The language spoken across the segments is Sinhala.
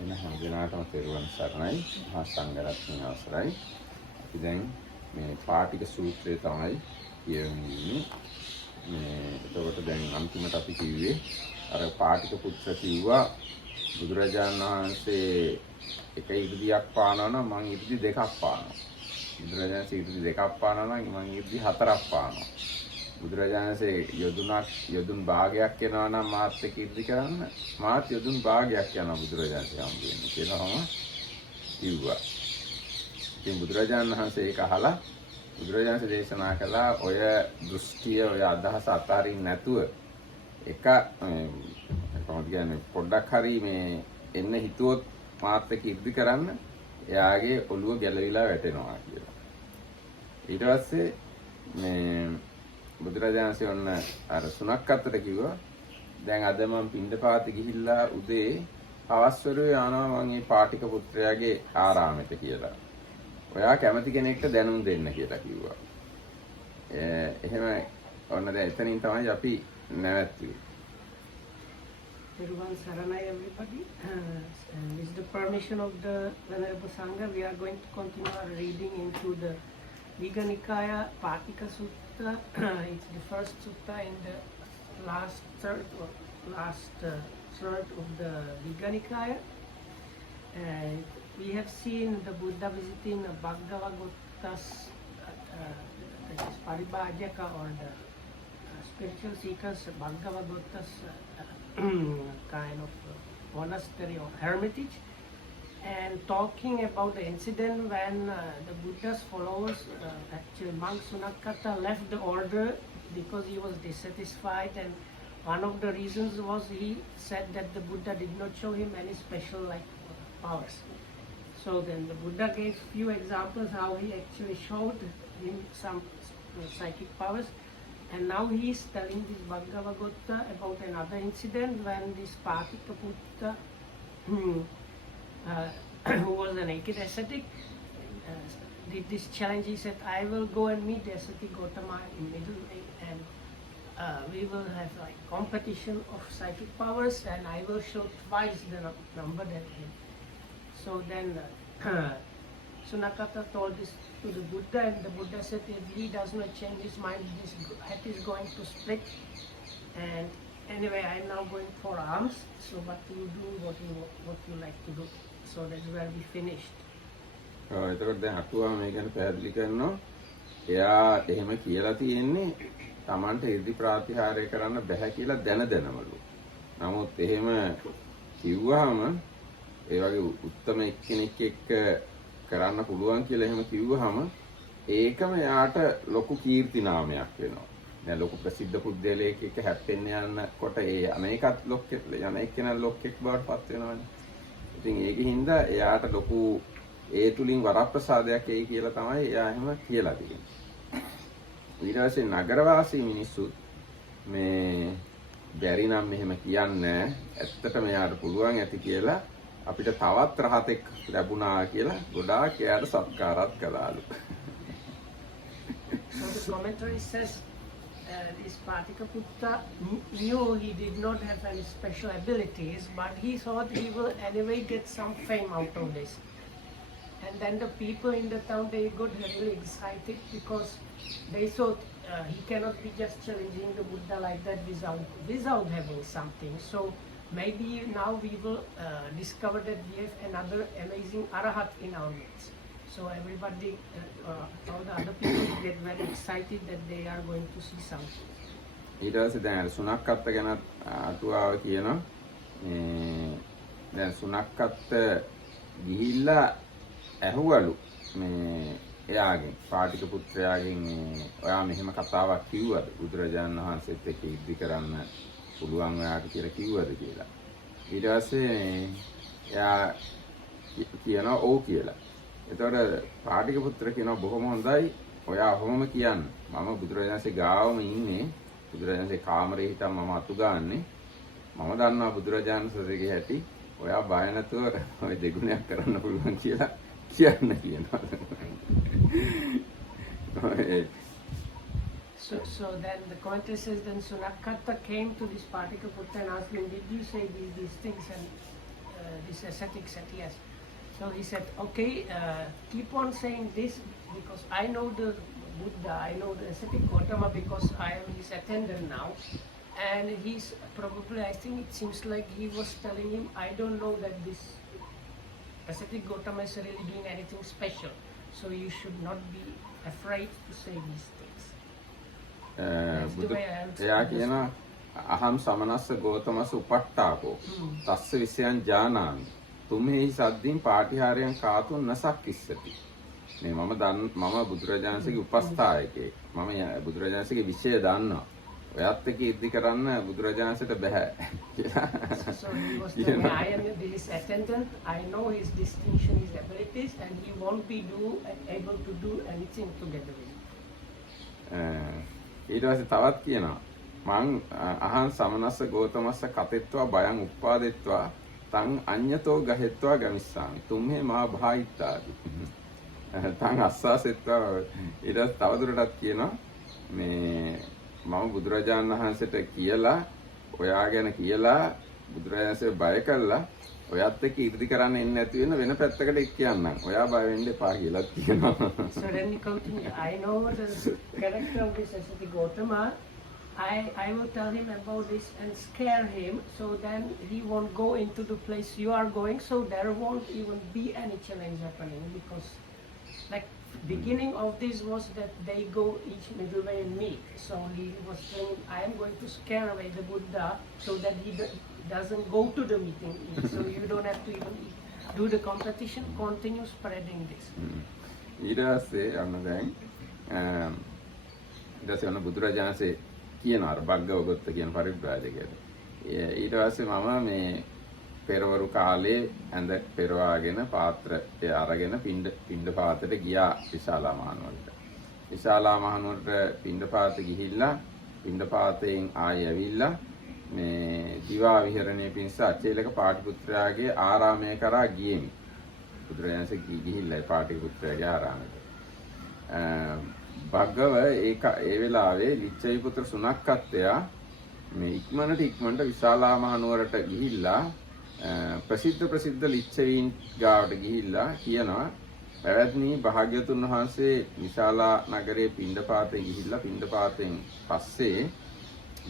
එන හැම දිනකටම තෙරුවන් සරණයි. මහා සංඝරත්නයේ අවසරයි. අපි දැන් මේ පාටික සූත්‍රය තමයි කියවෙන්නේ. එතකොට දැන් අන්තිමට අපි කිව්වේ අර පාටික පුත්‍ර කිව්වා බුදුරජාණන් වහන්සේ එක ඉර්ධියක් පානවා නම් මං ඉර්ධි දෙකක් පානවා. බුදුරජාණන් ඉර්ධි දෙකක් පානවා නම් මං ඉර්ධි හතරක් පානවා. බුදුරජාණන්සේ යොදුන් භාගයක් යනවා නම් මාත් එක්ක ඉර්ධි කරන්න මාත් යොදුන් භාගයක් යනවා බුදුරජාණන්සේ හම්බ වෙන්නේ කියලාම කිව්වා. ඉතින් බුදුරජාණන් වහන්සේ ඒක අහලා බුදුරජාණන්සේ දේශනා කළා ඔය දෘෂ්ටිය ඔය අදහස අතාරින්න නැතුව එක කොහොමද කියන්නේ පොඩ්ඩක් හරි මේ එන්න හිතුවොත් මාත් එක්ක ඉර්ධි කරන්න එයාගේ ඔළුව ගැලවිලා වැටෙනවා කියලා. ඊට පස්සේ මේ බුදුරජාණන්සේ ඔන්න අර සුණක්කත්තට කිව්වා දැන් අද මම පින්ඩපාතේ ගිහිල්ලා උදේ හවස්වරුවේ යනවා මම මේ පාටික පුත්‍රයාගේ ආරාමෙට කියලා. ඔයා කැමති කෙනෙක්ට දැනුම් දෙන්න කියලා කිව්වා. එහෙම ඔන්න දැන් එතනින් තමයි අපි නැවතුනේ. Everyone, Saranai, everybody. With the permission of the Venerable Sangha, we are going to continue our reading into the Digha Nikaya Patika Sutta. It's the first sutta in the last third of the Digha Nikaya. We have seen the Buddha visiting Bhagavagotta's Paribhajaka or the spiritual seekers Bhagavagotta's kind of monastery or hermitage, and talking about the incident when the Buddha's followers, actually monk Sunakata, left the order because he was dissatisfied, and one of the reasons was he said that the Buddha did not show him any special powers. So then the Buddha gave few examples how he actually showed him some psychic powers. And now he is telling this Bhagavagotta about another incident when this Patika Putta, who was a naked ascetic, did this challenge. He said, I will go and meet the ascetic Gautama in middle way, and we will have competition of psychic powers, and I will show twice the number that him. So then Sunakata told this to the Buddha, and the Buddha said if he does not change his mind, this head is going to split. And anyway, I am now going for alms, so what you do, what you like to do. So that's where we finished. එතකොට දැන් අටුවා මේ ගැන පැහැදිලි කරනවා. එයා එහෙම කියලා තියෙන්නේ Tamanට ඉර්ධි ප්‍රාතිහාරය කරන්න බෑ කියලා දැනමලු. නමුත් එහෙම කිව්වහම ඒ වගේ උත්තම එක්කෙනෙක් එක්ක කරන්න පුළුවන් කියලා එහෙම කිව්වහම ඒකම යාට ලොකු කීර්ති නාමයක් වෙනවා. දැන් ලොකු ප්‍රසිද්ධ පුද්ගලයෙක් එක්ක හැප්පෙන්න යනකොට ඒ අනේකත් ලොක්කෙක් යන ලොක්කෙක් බවට පත් වෙනවානේ. ඉතින් ඒකින්ද එයාට ලොකු ඒ තුලින් වරප්‍රසාදයක් එයි කියලා තමයි එයා එහෙම කියලා තියෙන්නේ. ඊට පස්සේ නගරවාසී මිනිස්සු මේ බැරි නම් මෙහෙම කියන්නේ ඇත්තටම එයාට පුළුවන් ඇති කියලා අපිට තවත් රහතෙක් ලැබුණා කියලා ගොඩාක් එයාට සත්කාරත් කළාලු. So the commentary says this Patika Putta knew he did not have any special abilities, but he thought he will anyway get some fame out of this. And then the people in the town, they got really excited because they thought he cannot be just challenging the Buddha like that without having something. So maybe now we will discover that we have another amazing arahat in our midst. So everybody, all the other people get very excited that they are going to see something. ඊට පස්සේ දැන් සුණක්කත්ත ගැන අටුවාව කියනවා. දැන් සුණක්කත්ත ගිහිල්ලා ඇහුවලු මේ එයාගෙන් පාටික පුත්‍රයාගෙන් ඔයා මෙහෙම කතාවක් කිව්වද බුදුරජාණන් වහන්සේත් එක්ක ඉද්දි කරන්න පුළුවන් ඔයාට කියලා කිව්වද කියලා. ඊට පස්සේ එයා කියනවා ඔව් කියලා. එතකොට පාටික පුත්‍ර කියනවා බොහොම හොඳයි ඔයා ඔහොම කියන්න. මම බුදුරජාණන්සේ ගාවම ඉන්නේ. බුදුරජාණන්සේ කාමරේ හිටන් මම අතු ගන්නනේ. මම දන්නවා බුදුරජාණන්සේගේ හැටි. ඔයා බය නැතුව ඔය දෙගුණයක් කරන්න පුළුවන් කියලා කියන්න කියනවා. So then the commentary says then Sunakata came to this Patika Putta and asked him, did you say these things? And this ascetic said yes. So he said, okay, keep on saying this because I know the Buddha, I know the ascetic Gautama because I am his attendant now. And he's probably, I think it seems like he was telling him, I don't know that this ascetic Gautama is really doing anything special. So you should not be afraid to say these things. That's the way I understand. අහම් සමනස්ස ගෝතමස උපට්ඨාකෝ තස්ස විසයන් ජානාමි තුමෙහි සද්දින් පාටිහාරයන් කාතුන් නසක් ඉස්සති මේ මම බුදුරජාණන්සේගේ උපස්ථායකයෙක් මම බුදුරජාණන්සේගේ විෂය දන්නවා ඔයත් එක්ක ඉදි කරන්න බුදුරජාණන්සේට බෑ So he was telling me, I am his attendant, I know his distinction, his abilities, and he won't be able to do anything together with him. ඊට පස්සේ තවත් කියනවා මං අහං සමනස්ස ගෝතමස්ස කතෙත්වා බයං උප්පාදෙත්වා තං අඤ්ඤතෝ ගහෙත්වා ගමිස්සාමි තුම්හේ මා භායිත්තාදි තං අස්සාසෙත්වා ඊට තවදුරටත් කියනවා මේ මම බුදුරජාණන් වහන්සේට කියලා ඔයා ගැන කියලා බුදුරජාණන්සේ බය කළා ඔයත් එක්ක ඉර්ධි කරන්න එන්නේ නැති වෙන වෙන පැත්තකට එක්ක යන්නම් ඔයා බය වෙන්න එපා කියලා කියනවා. So then he continued, I know the character of this ascetic Gautama. I will tell him about this and scare him so then he won't go into the place you are going, so there won't even be any challenge happening because like beginning of this was that they go each middle way and meet. So he was saying, I am going to scare away the Buddha so that he doesn't go to the meeting. So you don't have to even do the competition, continue spreading this. ඊට පස්සේ අන්න දැන් ඊට පස්සේ අන්න බුදුරජාණන්සේ කියන අර භග්ගවගොත්ත කියන පරිබ්‍රාජකයාට ඊට පස්සේ මම මේ පෙරවරු කාලේ ඇඳ පෙරවාගෙන පාත්‍රය අරගෙන පිණ්ඩ පාතට ගියා විශාලා මහනුවරට. විශාලා මහනුවරට පිණ්ඩ පාත ගිහිල්ලා පිණ්ඩ පාතෙන් ආයෙ ඇවිල්ලා මේ දිවා විහරණය පිණිස අචේලක පාටිපුත්‍රයාගේ ආරාමය කරා ගියෙමි. බුදුරජාණන්සේ ගිහිල්ලා පාටිපුත්‍රයාගේ ආරාමයට. භග්ගව ඒ වෙලාවේ ලිච්ඡවි පුත්‍ර සුනක්කත්තයා මේ ඉක්මනට විශාලා මහනුවරට ගිහිල්ලා ප්‍රසිද්ධ ලිච්ඡවීන් ගාවට ගිහිල්ලා කියනවා පැවැත්නි භාග්‍යතුන් වහන්සේ විශාලා නගරයේ පිණ්ඩපාතේ ගිහිල්ලා පිණ්ඩපාතෙන් පස්සේ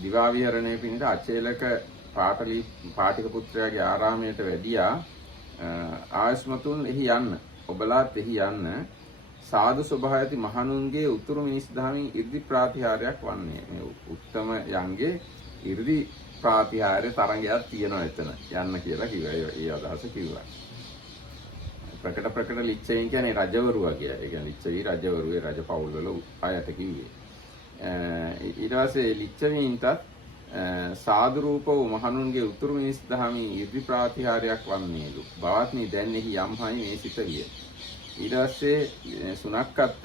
දිවා විහරණය පිණිස අචේලක පාටික පුත්‍රයාගේ ආරාමයට වැඩියා ආයස්මතුන් එහි යන්න ඔබලාත් එහි යන්න සාදු ස්වභාවයති මහණුන්ගේ උතුරු මිනිස් දහමින් 이르දි ප්‍රාතිහාරයක් වන්නේ මේ උත්තම යංගේ 이르දි ප්‍රාතිහාරය තරංගයක් තියෙනවා එතන යන්න කියලා කිව්වා ඒ අදහස කිව්වා ප්‍රකට ලිච්ඡවීන් කියන්නේ රජවරු වගේ ඒ කියන්නේ ලිච්ඡවී රජවරු ඒ රජ පවුල් වල අයට කිව්වේ ඊට පස්සේ ලිච්ඡවීන්ටත් සාදු රූප වූ මහණුන්ගේ උතුරු මිනිස් දහමින් 이르දි ප්‍රාතිහාරයක් වන්නේලු බවත්නි දැන් එහි යම්හයි මේ සිත විය ඊට පස්සේ සුනක්කත්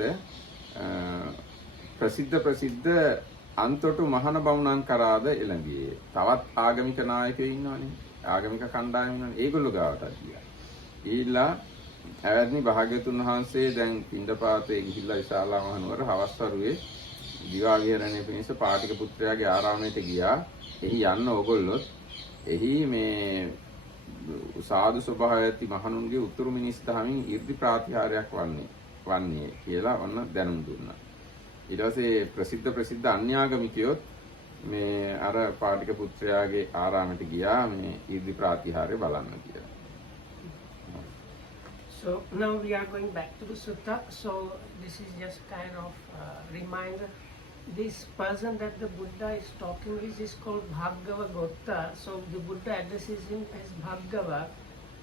ප්‍රසිද්ධ අන්තොටු මහන බමුණන් කරාද එළඹියේ. තවත් ආගමික නායකයෝ ඉන්නවනේ. ආගමික කණ්ඩායම් ඉන්නවනේ. ඒගොල්ලෝ ගාවටත් ගියා. ඊළා ඇවැත්නි භාග්‍යතුන් වහන්සේ දැන් පිණ්ඩපාතේ ගිහිල්ලා විශාලා මහනුවර හවස් වරුවේ දිවා විහරණය පිණිස පාටික පුත්‍රයාගේ ආරාමයට ගියා. එහි යන්න ඕගොල්ලොත් එහි මේ සාදු ස්වභාවයති මහණුන්ගේ උතුරු මිනිස් දහමින් 이르දි ප්‍රාතිහාරයක් වන්නේ කියලා ඔන්න දැනුම් දුන්නා. ඊට පස්සේ ප්‍රසිද්ධ අන්‍යාගමිකයොත් මේ අර පාටික පුත්‍රයාගේ ආරාමයට ගියා මේ 이르දි ප්‍රාතිහාරය බලන්න කියලා. So now we are going back to the sutta. So this is just kind of reminder. This person that the Buddha is talking with is called Bhagava Gotta. So the Buddha addresses him as Bhagava.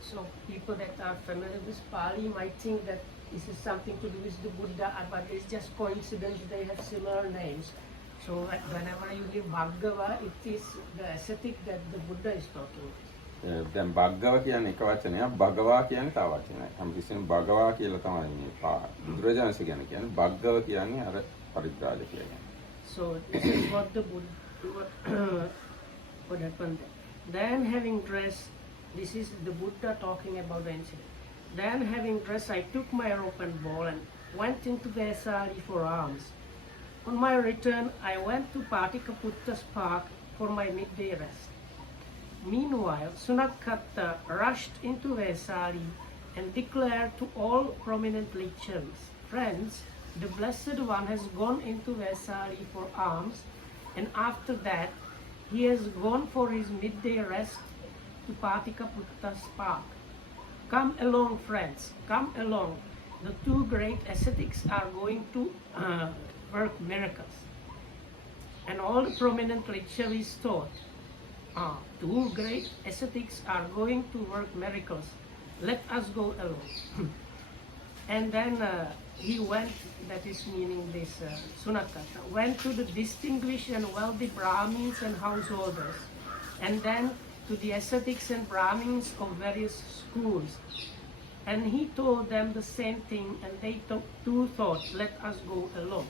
So people that are familiar with Pali might think that this is something to do with the Buddha, but it's just coincidence they have similar names. So whenever you hear Bhagava, it is the ascetic that the Buddha is talking with. දැන් භග්ගව කියන්නේ එක වචනයක් භගවා කියන්නේ තව වචනයක්. හැම කිසිම භගවා කියලා තමයි මේ බුදුරජාණන්සේ කියන්නේ භග්ගව කියන්නේ අර පරිබ්‍රාජකයා කියන්නේ. So this is what the Buddha, what happened there. Then having dressed, this is the Buddha talking about the incident. Then having dressed, I took my rope and ball and went into the Asali for arms. On my return, I went to Patika Putta's park for my midday rest. Meanwhile, Sunakatta rushed into Vesali and declared to all prominent lecturers, "Friends, the Blessed One has gone into Vesali for alms, and after that he has gone for his midday rest to Patika Putta's park. Come along, friends, come along. The two great ascetics are going to work miracles." And all the prominent lecturers thought, two great ascetics are going to work miracles. Let us go along. And then he went, that is meaning this Sunakatta, went to the distinguished and wealthy Brahmins and householders, and then to the ascetics and Brahmins of various schools. And he told them the same thing, and they too thought, let us go along.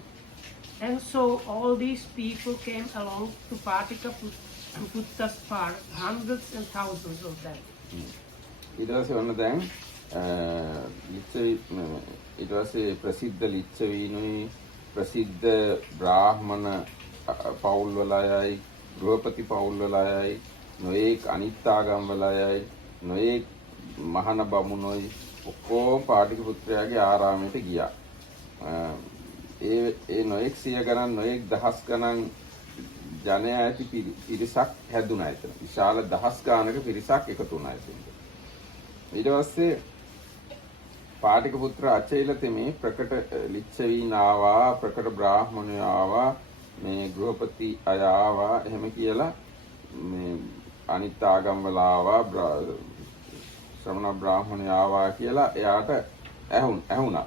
And so all these people came along to Patika Putta's park, hundreds and thousands of them. ඊට පස්සේ ඔන්න දැන් ලිච්ඡවි ඊට පස්සේ ප්‍රසිද්ධ ලිච්ඡවීනුයි ප්‍රසිද්ධ බ්‍රාහ්මණ පවුල් වල අයයි ගෘහපති පවුල් වල අයයි නොඑක් අනිත් ආගම් වල අයයි නොඑක් මහාන බමුණෝයි ඔක්කොම පාටික පුත්‍රයාගේ ආරාමයට ගියා. ඒ නොඑක් සිය ගණන් නොඑක් දහස් ගණන් ජනයා ඇති පිරිසක් හැදුනා එතන. විශාල දහස් ගානක පිරිසක් එකතු වුණා එතන. ඊට පස්සේ පාටික පුත්‍ර අචෛලතෙමේ ප්‍රකට ලිච්ඡවීන් ආවා, ප්‍රකට බ්‍රාහ්මණයෝ ආවා, මේ ගෘහපති අය ආවා, එහෙම කියලා මේ අනිත් ආගම් වල ආවා, ශ්‍රමණ බ්‍රාහ්මණයෝ ආවා කියලා එයාට ඇහුණා.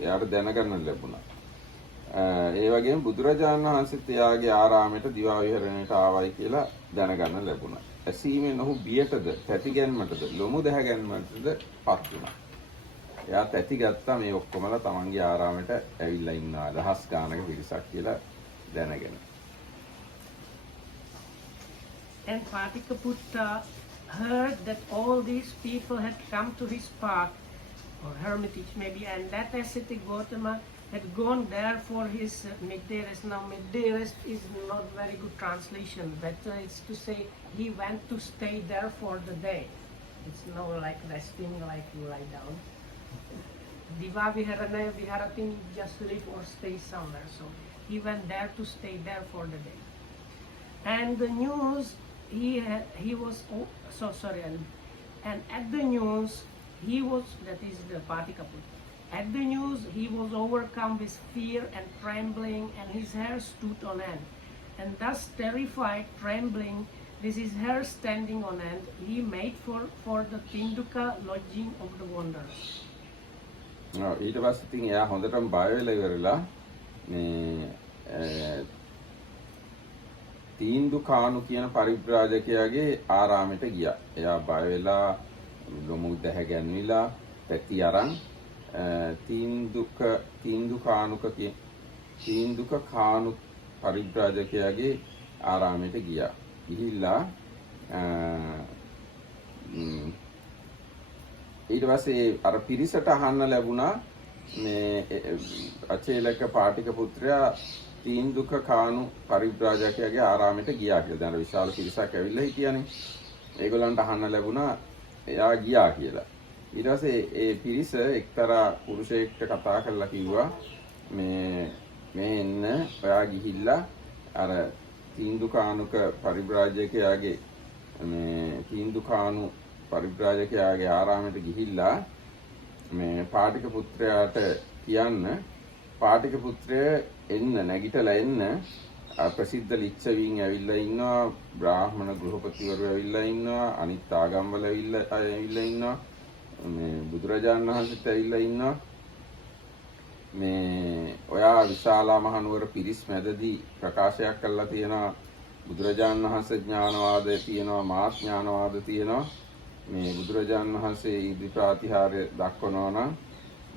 එයාට දැනගන්න ලැබුණා. ඒ වගේම බුදුරජාණන් වහන්සේත් එයාගේ ආරාමයට දිවා විහරණයට ආවයි කියලා දැනගන්න ලැබුණා. ඇසීමෙන් ඔහු බියටද, තැතිගැන්මටද, ලොමු දැහැගැන්මටද පත් වුණා. එයා තැති ගත්තා මේ ඔක්කොමලා තමන්ගේ ආරාමයට ඇවිල්ලා ඉන්නවා දහස් ගානක පිරිසක් කියලා දැනගෙන. And Patika Putta heard that all these people had come to his park, or hermitage maybe, and that ascetic Gautama had gone there for his midday rest. Now midday rest is not very good translation. Better is to say he went to stay there for the day. It's not like resting, like you lie down. Diva viharana viharatin, just live or stay somewhere. So he went there to stay there for the day. And the news he was and at the news he was, that is the Patika Putta. At the news, he was overcome with fear and trembling, and his hair stood on end. And thus terrified, trembling, with his hair standing on end, he made for the Tinduka lodging of the wanderers. ඊට පස්සේ ඉතින් එයා හොඳටම බය වෙලා ඉවරලා මේ තීන්දුකානු කියන පරිබ්‍රාජකයාගේ ආරාමයට ගියා. එයා බය වෙලා ලොමු දැහැගැන්විලා පැති අරන් තීන්දුක කානු පරිබ්‍රාජකයාගේ ආරාමයට ගියා. ගිහිල්ලා ඊට පස්සේ අර පිරිසට අහන්න ලැබුණා මේ අචේලක පාටික පුත්‍රයා තීන්දුක කානු පරිබ්‍රාජකයාගේ ආරාමයට ගියා කියලා. දැන් විශාල පිරිසක් ඇවිල්ලා හිටියානේ. ඒගොල්ලන්ට අහන්න ලැබුණා එයා ගියා කියලා. ඊට පස්සේ ඒ පිරිස එක්තරා පුරුෂයෙක්ට කතා කරලා කිව්වා මේ එන්න ඔයා ගිහිල්ලා අර තීන්දුකානුක පරිබ්‍රාජකයාගේ තීන්දුකානු පරිබ්‍රාජකයාගේ ආරාමයට ගිහිල්ලා මේ පාටික පුත්‍රයාට කියන්න පාටික පුත්‍රය එන්න නැගිටලා එන්න ප්‍රසිද්ධ ලිච්ඡවීන් ඇවිල්ලා ඉන්නවා, බ්‍රාහ්මණ ගෘහපතිවරු ඇවිල්ලා ඉන්නවා, අනිත් ආගම් වල ඇවිල්ලා ඉන්නවා, මේ බුදුරජාණන් වහන්සේත් ඇවිල්ලා ඉන්නවා. මේ ඔයා විශාලා මහනුවර පිරිස් මැදදී ප්‍රකාශයක් කළා තියෙනවා බුදුරජාණන් වහන්සේ ඥානවාදය තියෙනවා, මාත් ඥානවාද තියෙනවා. මේ බුදුරජාණන් වහන්සේ ඉදි ප්‍රාතිහාර්ය දක්වනවා නම්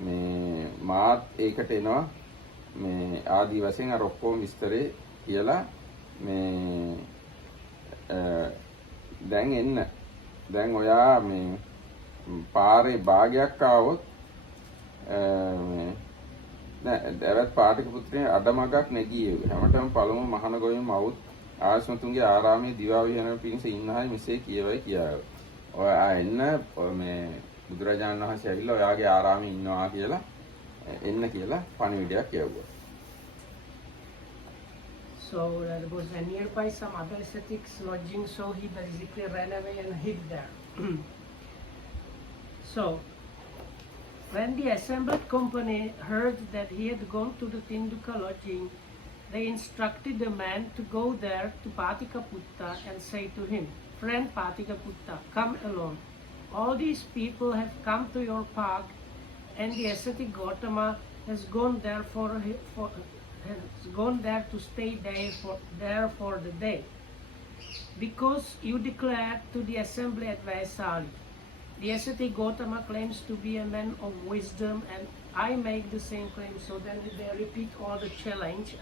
මේ මාත් ඒකට එනවා. මේ ආදි වශයෙන් අර ඔක්කොම විස්තරේ කියලා මේ දැන් එන්න. දැන් ඔයා මේ පාරේ භාගයක් ආවොත් දැවත් පාටික පුත්‍රයන් අඩමගක් නැගියේ. හැමතෙම පළමු මහාන ගොයම આવුත් ආයස්මතුන්ගේ ආරාමයේ දිවා විහරණ පිණිස ඉන්නහයි මෙසේ කියවයි කියාව. ඔය එන්න මේ බුදුරජාණන් වහන්සේ ඇවිල්ලා ඔයාගේ ආරාමයේ ඉන්නවා කියලා එන්න කියලා පණිවිඩයක් යවුවා. So there was nearby some other ascetics lodging, so he basically ran away and hid there. So when the assembled company heard that he had gone to the Tinduka lodging, they instructed the man to go there to Patika and say to him, "Friend Patika, come along. All these people have come to your park, and the ascetic Gautama has gone there has gone there to stay there for the day, because you declared to the assembly at Vaisali. The ascetic Gautama claims to be a man of wisdom, and I make the same claim." So then they repeat all the challenge,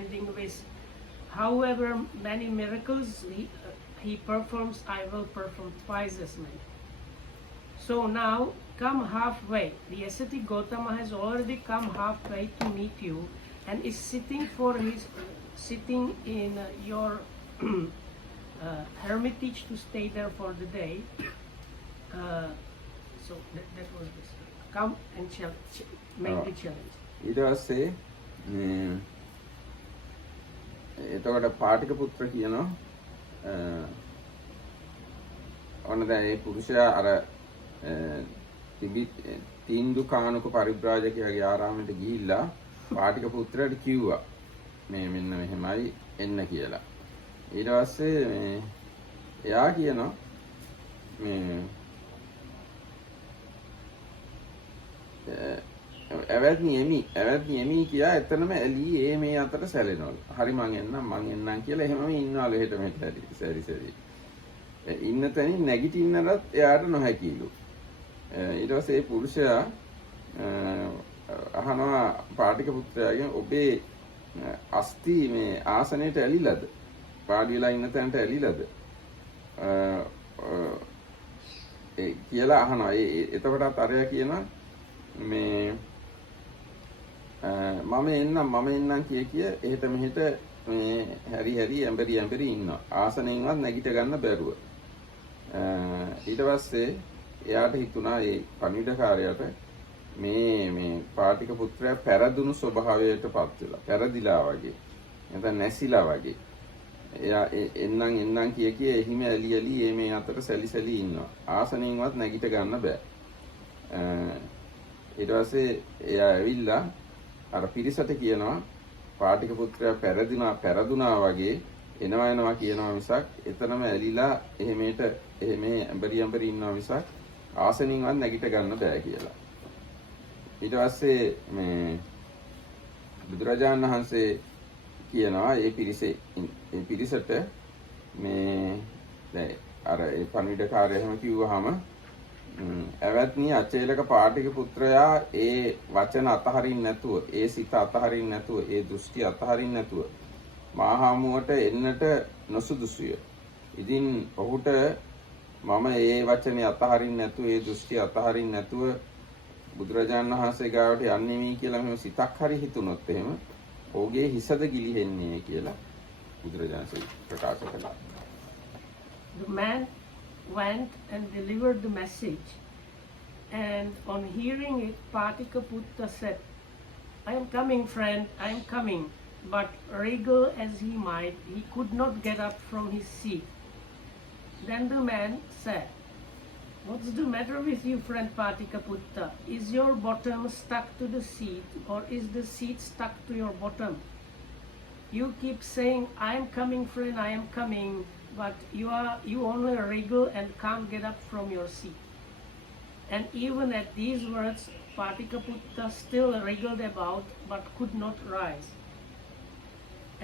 ending with, "However many miracles he performs, I will perform twice as many. So now come halfway." The ascetic Gautama has already come halfway to meet you, and is sitting in your hermitage to stay there for the day. So that was this. Come and make the challenge. ඊට පස්සේ එතකොට පාටික පුත්‍ර කියනවා ඔන්න දැන් මේ පුරුෂයා අර තීන්දු කානුක පරිබ්‍රාජකයාගේ ආරාමයට ගිහිල්ලා පාටික පුත්‍රයාට කිව්වා මේ මෙන්න මෙහෙමයි එන්න කියලා. ඊට පස්සේ එයා කියනවා මේ ඇවැත්නි එමි කියා එතනම ඇලී මේ අතට සැලෙනවලු. හරි මං එන්නම් කියලා එහෙමම ඉන්නවලු හෙට මෙහෙට සැරි. ඉන්න තැනින් නැගිටින්නවත් එයාට නොහැකිලු. ඊට පස්සේ ඒ පුරුෂයා අහනවා පාටික පුත්‍රයාගෙන් ඔබේ අස්ති මේ ආසනයට ඇලිලාද? පාඩි වෙලා ඉන්න තැනට ඇලිලාද? කියලා අහනවා. එතකොටත් අරයා කියනවා මේ මම එන්නම් කිය එහෙට මෙහෙට මේ හැරි ඇඹරි ඉන්නවා. ආසනෙන්වත් නැගිට ගන්න බැරුව. ඊට පස්සේ එයාට හිතුණා ඒ පණිවිඩකාරයාට මේ පාටික පුත්‍රයා පෙරදුණු ස්වභාවයට පත් වෙලා පෙරදිලා වගේ නැත්නම් නැසිලා වගේ එයා එන්නම් කිය එහිම ඇලි මේ අතර සැලි ඉන්නවා. ආසනෙන්වත් නැගිට ගන්න බෑ. ඊට පස්සේ එයා ඇවිල්ලා අර පිරිසට කියනවා පාටික පුත්‍රයා පෙරදුනා වගේ එනවා කියනවා මිසක් එතනම ඇලිලා එහෙම ඇඹරි ඉන්නවා මිසක් ආසනින්වත් නැගිට ගන්න බෑ කියලා. ඊට පස්සේ මේ බුදුරජාණන් වහන්සේ කියනවා ඒ පිරිසට මේ දැන් අර ඒ පණිවිඩකාරයා එහෙම කිව්වහම ඇවැත්නි අචේලක පාටික පුත්‍රයා ඒ වචන අතහරින්න නැතුව ඒ සිත අතහරින්න නැතුව ඒ දෘෂ්ටි අතහරින්න නැතුව මාහාමුවට එන්නට නොසුදුසුය. ඉතින් ඔහුට මම ඒ වචනේ අතහරින්න නැතුව ඒ දෘෂ්ටි අතහරින්න නැතුව බුදුරජාණන් වහන්සේ ගාවට යන්නේ කියලා මෙහෙම සිතක් හරි හිතුනොත් එහෙම ඔහුගේ හිසද ගිලිහෙන්නේ කියලා බුදුරජාණන් ප්‍රකාශ කළා. The man went and delivered the message, and on hearing it, Patika said, "I am coming, friend, I am coming." But wriggle as he might, he could not get up from his seat. Then the man said, "What's the matter with you, friend Patika? Is your bottom stuck to the seat, or is the seat stuck to your bottom? You keep saying, 'I am coming, friend, I am coming,' but you only wriggle and can't get up from your seat." And even at these words, Patika still wriggled about but could not rise.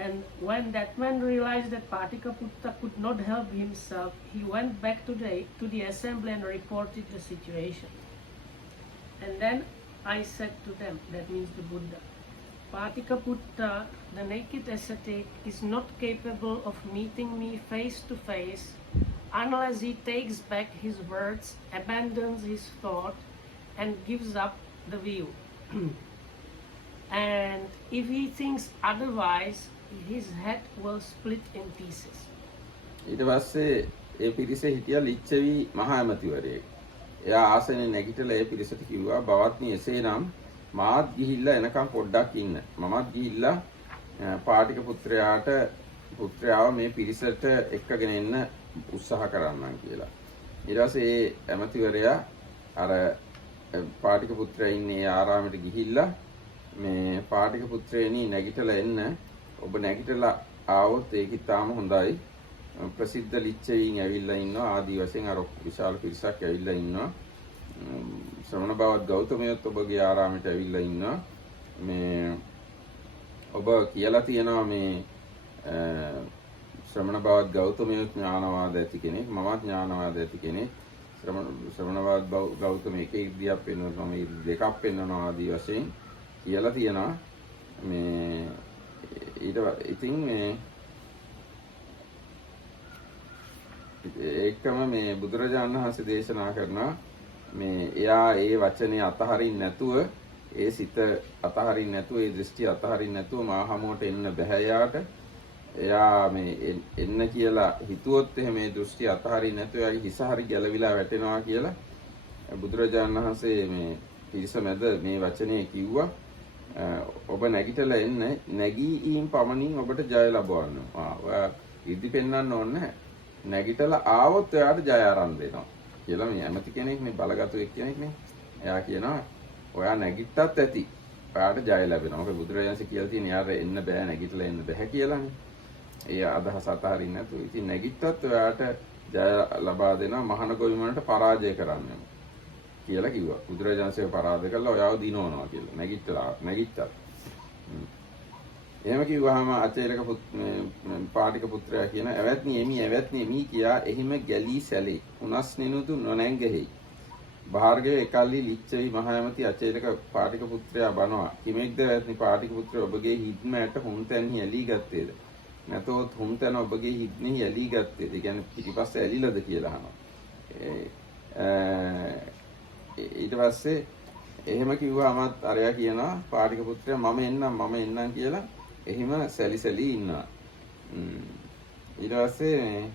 And when that man realized that Patika could not help himself, he went back to the assembly and reported the situation. And then I said to them, that means the Buddha, "Patika the naked ascetic, is not capable of meeting me face to face unless he takes back his words, abandons his thought, and gives up the view. And if he thinks otherwise, his head was split in pieces. ඊට පස්සේ ඒ පිරිසේ හිටියා ලිච්ඡවි මහා ඇමතිවරයෙක්. එයා ආසනේ නැගිටලා ඒ පිරිසට කිව්වා බවත්නි එසේනම් මාත් ගිහිල්ලා එනකම් පොඩ්ඩක් ඉන්න. මමත් ගිහිල්ලා පාටික පුත්‍රයාව මේ පිරිසට එක්කගෙන එන්න උත්සාහ කරන්නම් කියලා. ඊට පස්සේ ඒ ඇමතිවරයා අර පාටික පුත්‍රයා ඉන්නේ ආරාමයට ගිහිල්ලා මේ පාටික පුත්‍රයනි නැගිටලා එන්න. ඔබ නැගිටලා ආවොත් ඒක ඉතාම හොඳයි. ප්‍රසිද්ධ ලිච්ඡවීන් ඇවිල්ලා ඉන්නවා ආදී වශයෙන් අර විශාල පිරිසක් ඇවිල්ලා ඉන්නවා. ශ්‍රමණ බවත් ගෞතමයත් ඔබගේ ආරාමයට ඇවිල්ලා ඉන්නවා. මේ ඔබ කියලා තියෙනවා මේ ශ්‍රමණ බවත් ගෞතමයත් ඥානවාද ඇති කෙනෙක්, මමත් ඥානවාද ඇති කෙනෙක්. ශ්‍රමණ බවත් ගෞතම එක ඉර්ධියක් පෙන්වනවා, මේ දෙකක් පෙන්වනවා ආදී වශයෙන් කියලා තියෙනවා. මේ ඉතින් මේ ඒකම මේ බුදුරජාණන් වහන්සේ දේශනා කරනවා මේ එයා ඒ වචනේ අතහරින්න නැතුව, ඒ සිත අතහරින්න නැතුව, ඒ දෘෂ්ටි අතහරින්න නැතුව මාහමුවට එන්න බෑ යාට. එයා මේ එන්න කියලා හිතුවොත් එහෙම මේ දෘෂ්ටි අතහරින්න නැතුව එයාගේ හිස හරි ගැලවිලා වැටෙනවා කියලා බුදුරජාණන් වහන්සේ මේ පිරිස මැද මේ වචනේ කිව්වා. ඔබ නැගිටලා එන්න, නැගීම් පමණින් ඔබට ජය ලබවන්න. ඔයා ඉදි පෙන්වන්න ඕනේ නැහැ. නැගිටලා ආවොත් එයාට ජය ආරම්භ වෙනවා කියලා. මේ ඇමති කෙනෙක් නේ, බලගතු එක්කෙනෙක් නේ. එයා කියනවා ඔයා නැගිට්ටත් ඇති, ඔයාට ජය ලැබෙනවා. මොකද බුදුරජාණන්සේ කියලා තියෙන යාර එන්න බෑ, නැගිටලා එන්න බෑ කියලානේ. ඒ අදහස අතහරින්න නැතුව. ඉතින් නැගිට්ටත් ඔයාට ජය ලබා දෙනවා, මහාන ගොවිමනට පරාජය කරන්න කියලා කිව්වා. බුදුරජාණන්සේ පරාජය කළා ඔයාව දිනවනවා කියලා. නැගිට්ටත්. එහෙම කිව්වහම අචේලක පාටික පුත්‍රයා කියන ඇවැත්නි එමි කියා එහිම ගැලී සැලේ. උනස් නිනුතු නොනැංගෙහි. භාර්ගව එකල්ලි ලිච්ඡවි මහා ඇමති අචේලක පාටික පුත්‍රයා බනවා. කිමෙක්ද ඇවැත්නි පාටික පුත්‍රය ඔබගේ හිත්මයට හුන්තැන්හි ඇලී ගත්තේද? නැතොත් හුන්තැන ඔබගේ හිත්නෙහි ඇලී ගත්තේද? ඒ කියන්නේ පිටිපස්සේ ඇලිලාද කියලා අහනවා. ඊට පස්සේ එහෙම කිව්වමත් අරයා කියනවා පාටික පුත්‍රයා මම එන්නම් කියලා එහෙම සැලි ඉන්නවා. ඊට පස්සේ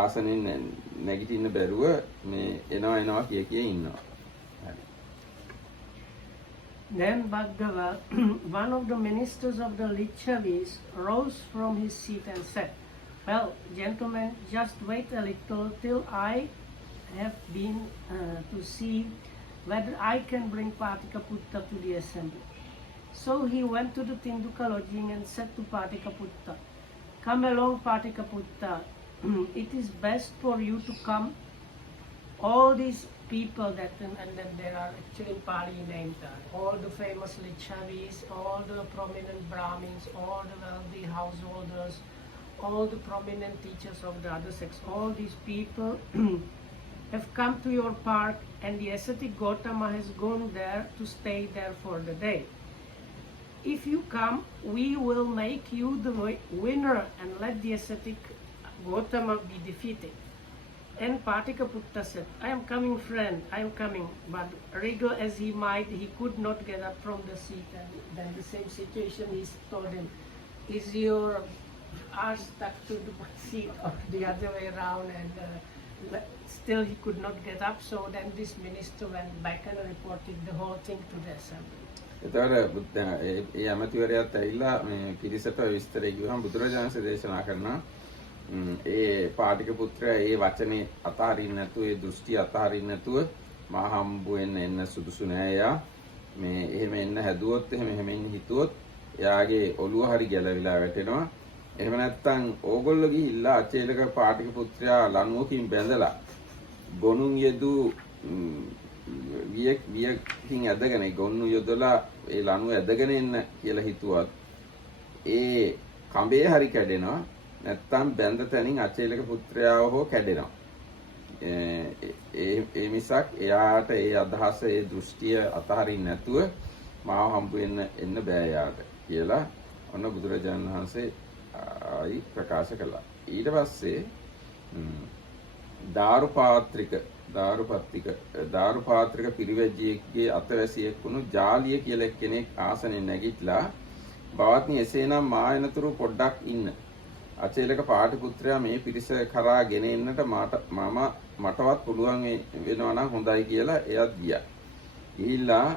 ආසනෙන් නැගිටින්න බැරුව මේ එනවා කිය ඉන්නවා. Then Bhagava, one of the ministers of the Lichavis, rose from his seat and said, "Well, gentlemen, just wait a little till I have been to see whether I can bring Patika Putta to the assembly." So he went to the Tinduka lodging and said to Patika Putta, "Come along, Patika Putta. It is best for you to come. All these people and then there are actually in Pali named all the famous Lichavis, all the prominent Brahmins, all the wealthy householders, all the prominent teachers of the other sex, all these people have come to your park, and the ascetic Gautama has gone there to stay there for the day. If you come, we will make you the winner and let the ascetic Gautama be defeated." And Patika Putta said, "I am coming, friend, I am coming." But wriggle as he might, he could not get up from the seat. And then the same situation, he told him, "Is your arse stuck to the seat or the other way around?" And still he could not get up. So then this minister went back and reported the whole thing to the assembly. එතකොට ඒ ඇමතිවරයාත් ඇවිල්ලා මේ පිරිසට විස්තරය කිව්වම බුදුරජාණන්සේ දේශනා කරනවා ඒ පාටික පුත්‍රයා ඒ වචනේ අතහරින්න නැතුව, ඒ දෘෂ්ටි අතහරින්න නැතුව මා හම්බුවෙන්න එන්න සුදුසු නෑ. එයා මේ එහෙම එන්න හැදුවොත්, එහෙම එන්න හිතුවොත් එයාගේ ඔළුව හරි ගැලවිලා වැටෙනවා. එහෙම නැත්නම් ඕගොල්ලෝ ගිහිල්ලා අචේලක පාටික පුත්‍රයා ලණුවකින් බැඳලා ගොනුන් යෙදු වියකින් ඇදගෙන ගොන්නු යොදලා ඒ ලණුව ඇදගෙන එන්න කියලා හිතුවත් ඒ කඹේ හරි කැඩෙනවා. නැත්තම් බැඳ තැනින් අචේලක පුත්‍රයාව හෝ කැඩෙනවා. ඒ මිසක් එයාට ඒ අදහස, ඒ දෘෂ්ටිය අතහරින්න නැතුව මාව හම්බ වෙන්න එන්න බෑ යාට කියලා ඔන්න බුදුරජාණන් වහන්සේ ආයි ප්‍රකාශ කළා. ඊට පස්සේ දාරුපාත්‍රික පිරිවැජියෙක්ගේ අතවැසියෙක් වුණු ජාලිය කියලා කෙනෙක් ආසනේ නැගිටලා බවත්නි එසේනම් මා එනතුරු පොඩ්ඩක් ඉන්න. අචේලක පාටිපුත්‍රයා මේ පිරිස කරා ගෙන එන්නට මටවත් පුළුවන් වෙනවා නම් හොඳයි කියලා එයත් ගියා. ගිහිල්ලා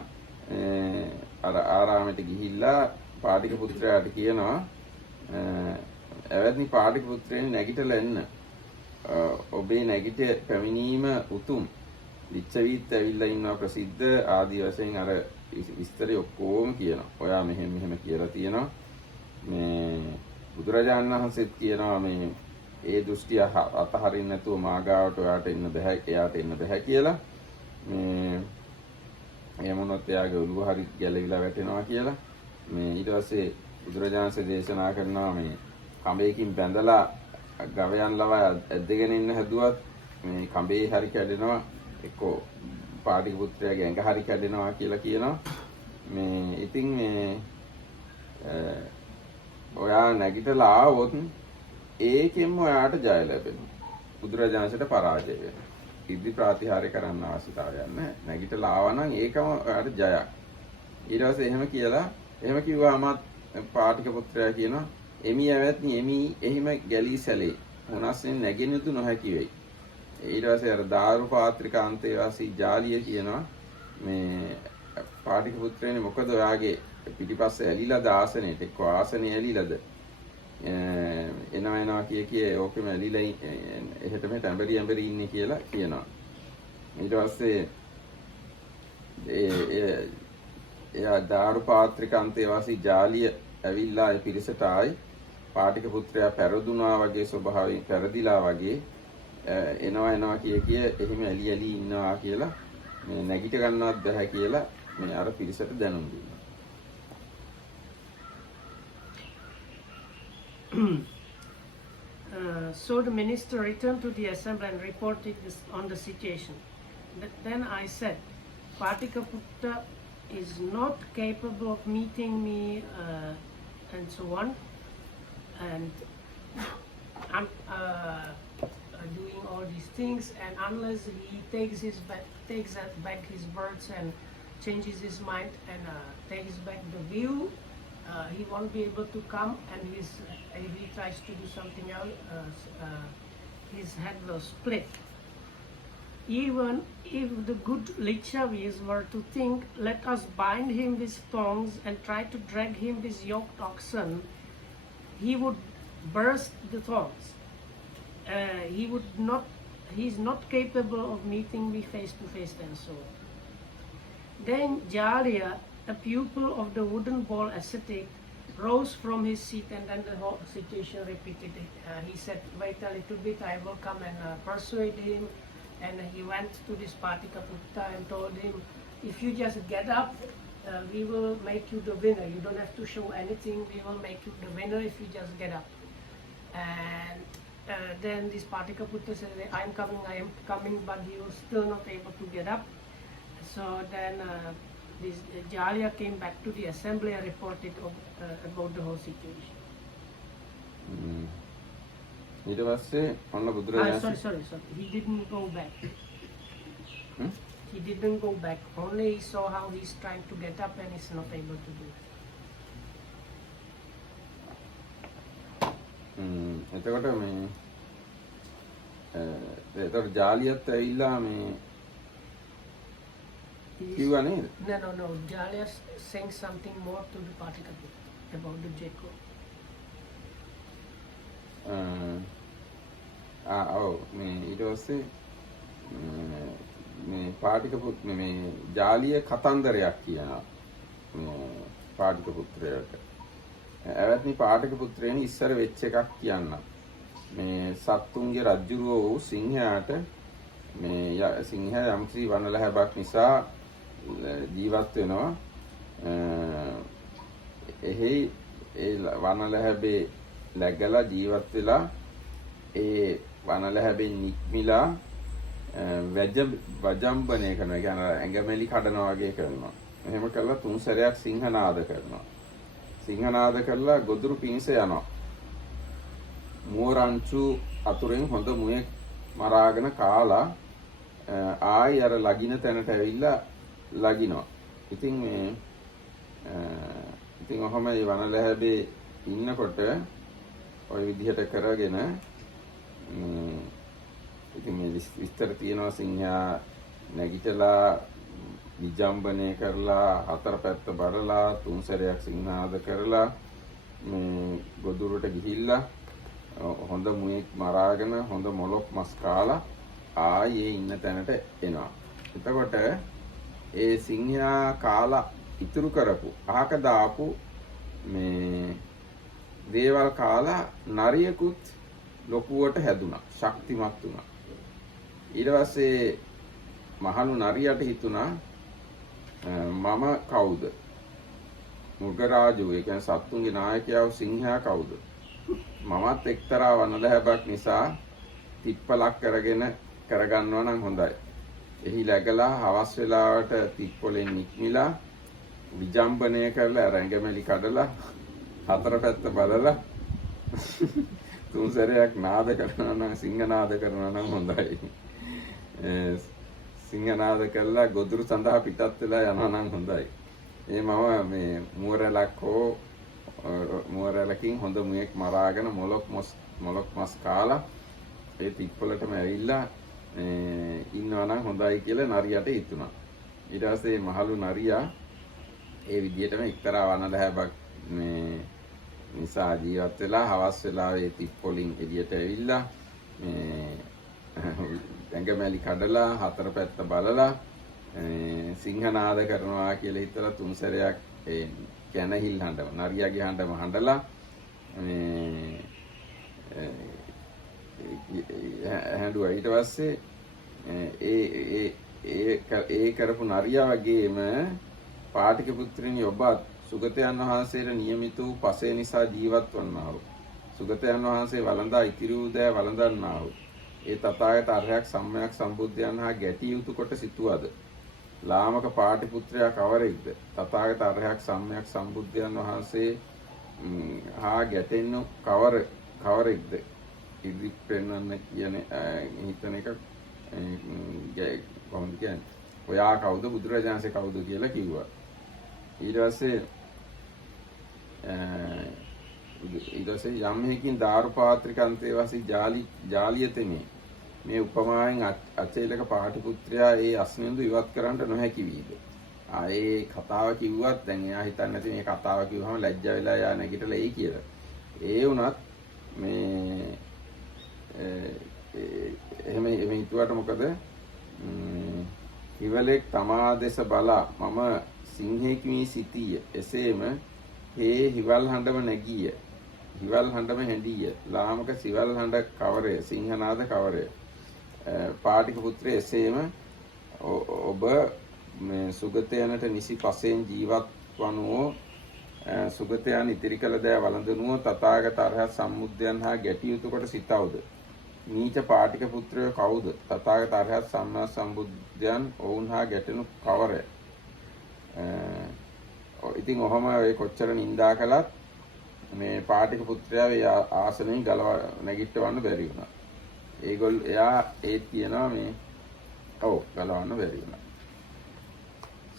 අර ආරාමයට ගිහිල්ලා පාටික පුත්‍රයාට කියනවා එවත්නි පාටික පුත්‍රයනි නැගිටලා එන්න. ඔබේ නැගිට පැමිණීම උතුම්. ලිච්ඡවීත් ඇවිල්ලා ඉන්නවා ප්‍රසිද්ධ ආදී වශයෙන් අර විස්තරي ඔක්කොම කියනවා. ඔයා මෙහෙම කියලා තියෙනවා. මේ බුදුරජාණන් වහන්සේත් කියනවා මේ ඒ දෘෂ්ටිය අතහරින්න නැතුව මාගාවට ඔයාට එන්න බෑ, එයාට එන්න බෑ කියලා. මේ එහෙම වුණොත් එයාගේ ඔළුව හරි ගැලවිලා වැටෙනවා කියලා. මේ ඊට පස්සේ බුදුරජාණන්සේ දේශනා කරනවා මේ කඹයකින් බැඳලා ගවයන් ලවා ඇද්දගෙන ඉන්න හැදුවත් මේ කඹේ හරි කැඩෙනවා, එක්කෝ පාටික පුත්‍රයාගේ ඇඟ හරි කැඩෙනවා කියලා කියනවා. මේ ඉතින් මේ ඔයා නැගිටලා ආවොත් ඒකෙන්ම ඔයාට ජය ලැබෙනවා. බුදුරජාණන්සේට පරාජය වෙනවා. ඉදි ප්‍රාතිහාර්ය කරන්න අවශ්‍යතාවයක් නැහැ. නැගිටලා ආවා නම් ඒකම ඔයාට ජයක්. ඊට පස්සේ එහෙම කිව්වම පාටික පුත්‍රයා කියනවා එමි ඇවැත්නි එමි එහිම ගැලී සැලේ. මොනස්ෙන් නැගෙන යුතු නොහැකි වෙයි. ඊට පස්සේ අර දාරු පාත්‍රිකාන්තේ වාසී ජාලිය කියනවා මේ පාටික පුත්‍රයනි මොකද ඔයාගේ පිටිපස්සේ ඇලිලාද ආසනෙට, එක්ක ආසනේ ඇලිලාද එනවා කිය ඕකෙම ඇලිලා එහෙට මෙහෙට ඇඹරි ඉන්නේ කියලා කියනවා. ඊට පස්සේ එයා දාරු පාත්‍රිකාන්තේ වාසී ජාලිය ඇවිල්ලා ඒ පිරිසට ආයි පාටික පුත්‍රයා පෙරදුනා වගේ ස්වභාවයෙන් පෙරදිලා වගේ එනවා කිය එහෙම ඇලි ඉන්නවා කියලා මේ නැගිට ගන්නවත් බෑ කියලා මේ අර පිරිසට දැනුම් දුන්නා. So the minister returned to the assembly and reported this on the situation. Then I said, Patika Putta is not capable of meeting me and so on, and I'm doing all these things, and unless he takes back his words and changes his mind and takes back the view, he won't be able to come, and if he tries to do something else, his head will split. Even if the good Lichavis were to think, let us bind him with thongs and try to drag him with yoked oxen, he would burst the thongs. He is not capable of meeting me face to face and so on. Then Jalia, a pupil of the wooden ball ascetic, rose from his seat, and then the whole situation repeated. He said, wait a little bit, I will come and persuade him. And he went to this Patika Putta and told him, if you just get up, we will make you the winner. You don't have to show anything, we will make you the winner if you just get up. And then this Patika Putta said, I am coming, but he was still not able to get up. So then this Jalia came back to the assembly and reported about the whole situation. ඊට පස්සේ ඔන්න බුදුරජාණන් sorry. He didn't go back. He didn't go back. Only he saw how he's trying to get up and he's not able to do it. එතකොට මේ එතකොට ජාලියත් ඇවිල්ලා මේ කිව්වා නේද? No. Jalia saying something more to the Patika Putta about the Jacob. ඔව් මේ ඊට පස්සේ මේ පාටික මේ ජාලිය කතන්දරයක් කියනවා මේ පාටික පුත්‍රයාට. එවත්නි පාටික පුත්‍රයනි ඉස්සර වෙච්ච එකක් කියන්න. මේ සත්තුන්ගේ රජුරෝ වූ සිංහයාට මේ සිංහයා යම්කිසි වනලැහැබක් නිසා ජීවත් වෙනවා. එහි ඒ වනලැහැබේ läගලා ජීවත් වෙලා ඒ වනලැහැබෙන් නික්මිලා වජම්බණය කරනවා. ඒ කියන්නේ ඇඟමැලි කඩනවා වගේ කරනවා. එහෙම කළා තුන් සැරයක් සිංහනාද කරනවා. සිංහනාද කරලා ගොදුරු පිංස යනවා. මෝරංචු අතුරෙන් හොඳ මුවෙක් මරාගෙන කාලා ආයි අර ලගින තැනට ඇවිල්ලා ලගිනවා. ඉතින් මේ ඉතින් ඔහම මේ වනලැහැබේ ඉන්නකොට ওই විදිහට කරගෙන ඉතින් මේ විස්තර තියෙනවා සිංහයා නැගිටලා විජම්බනය කරලා හතර පැත්ත බලලා තුන් සැරයක් සිංහනාද කරලා මේ ගොදුරට ගිහිල්ලා හොඳ මුවෙක් මරාගෙන හොඳ මොලොක් මස් කාලා ආයේ ඉන්න තැනට එනවා. එතකොට ඒ සිංහයා කාලා ඉතුරු කරපු අහක දාපු මේ දේවල් කාලා නරියකුත් ලොකුවට හැදුනා, ශක්තිමත් වුණා. ඊට පස්සේ මහලු නරියට හිතුණා මම කවුද? මුගරාජු, ඒ කියන්නේ සත්තුන්ගේ නායකයා වූ සිංහයා කවුද? මමත් එක්තරා වනලැහැබක් නිසා තිප්පලක් කරගන්නවා නම් හොඳයි. එහි läගලා හවස් වෙලාවට තිප්පලෙන් නික්මිලා විජම්බනය කරලා රැඟමැලි කඩලා හතර පැත්ත බලලා තුන් සැරයක් නාද කරනවා නම් සිංහනාද කරනවා නම් හොඳයි. සිංහනාද කළා ගොදුරු සඳහා පිටත් වෙලා යනවා නම් හොඳයි. මේ මම මේ මුවරැලක් හෝ මුවරැලකින් හොඳ මුවෙක් මරාගෙන මොලොක් මස් කාලා ඒ තිප්පලටම ඇවිල්ලා ඉන්නවා නම් හොඳයි කියලා නරියට හිතුණා. ඊට පස්සේ මහලු නරියා ඒ විදිහටම එක්තරා වනලැහැබක් මේ නිසා ජීවත් වෙලා හවස් වෙලාවේ තිප්පොලින් එළියට ඇවිල්ලා මේ ඇඟමැලි කඩලා හතර පැත්ත බලලා සිංහනාද කරනවා කියලා හිතලා තුන් සැරයක් ඒ කැනහිල් හඬම නරියාගේ හඬම හඬලා හැඬුවා. ඊට පස්සේ ඒ කරපු නරියා වගේම පාටික පුත්‍රයනි ඔබත් සුගතයන් වහන්සේට නියමිත වූ පසේ නිසා ජීවත් වන්නා වූ සුගතයන් වහන්සේ වළඳා ඉතිරි වූ දෑ වළඳන්නා වූ ඒ තථාගත අරහත් සම්මයක් සම්බුද්ධයන් හා ගැටිය යුතු කොට සිටුවද ලාමක පාටිපුත්‍රයා කවරෙක්ද? තථාගත අරහත් සම්මයක් සම්බුද්ධයන් වහන්සේ හා ගැටෙන්නු කවරෙක්ද? ඉදි පෙන්වන්න කියන හිතන එක කොහොමද කියන්නේ? ඔයා කවුද? බුදුරජාණන්සේ කවුද කියලා කිව්වා. ඊට පස්සේ යම් හේකින් දාරු පාත්‍රිකන්තේ වසී ජාලියතෙමේ මේ උපමාවෙන් අචේලක පාටිපුත්‍රයා ඒ අස්නෙන්දු ඉවත් කරන්න නොහැකි වීද? ඒ කතාව කිව්වත් දැන් එයා හිතන්නේ නැති මේ කතාව කිව්වම ලැජ්ජා වෙලා යා නැගිටලා එයි කියලා. ඒ වුණත් මේ එහෙම හිතුවට මොකද? ඉවලෙක් තමා දෙස බලා මම සිංහෙක් වී සිටීය. එසේම හේ හිවල් හඬම නැගීය. හිවල් හඬම හැඬීය. ලාමක සිවල් හඬ කවරය? සිංහනාද කවරය? පාටික පුත්‍රය එසේම ඔබ මේ සුගතයන්ට නිසි පසෙන් ජීවත් වනුවෝ සුගතයන් ඉතිරි කළ දෑ වළඳනුවෝ තථාගත අරහත් සම්මුද්දයන් හා ගැටිය යුතු කොට සිටවද? නීච පාටික පුත්‍රයෝ කවුද? තථාගත අරහත් සම්මා සම්බුද්ධයන් ඔවුන් හා ගැටෙනු කවරය? ඉතින් ඔහම ඔය කොච්චර නින්දා කළත් මේ පාටික පුත්‍රයා ඒ ආසනෙන් ගලව නැගිටවන්න බැරි වුණා. එයා ඒත් කියනවා මේ ගලවන්න බැරි වුණා.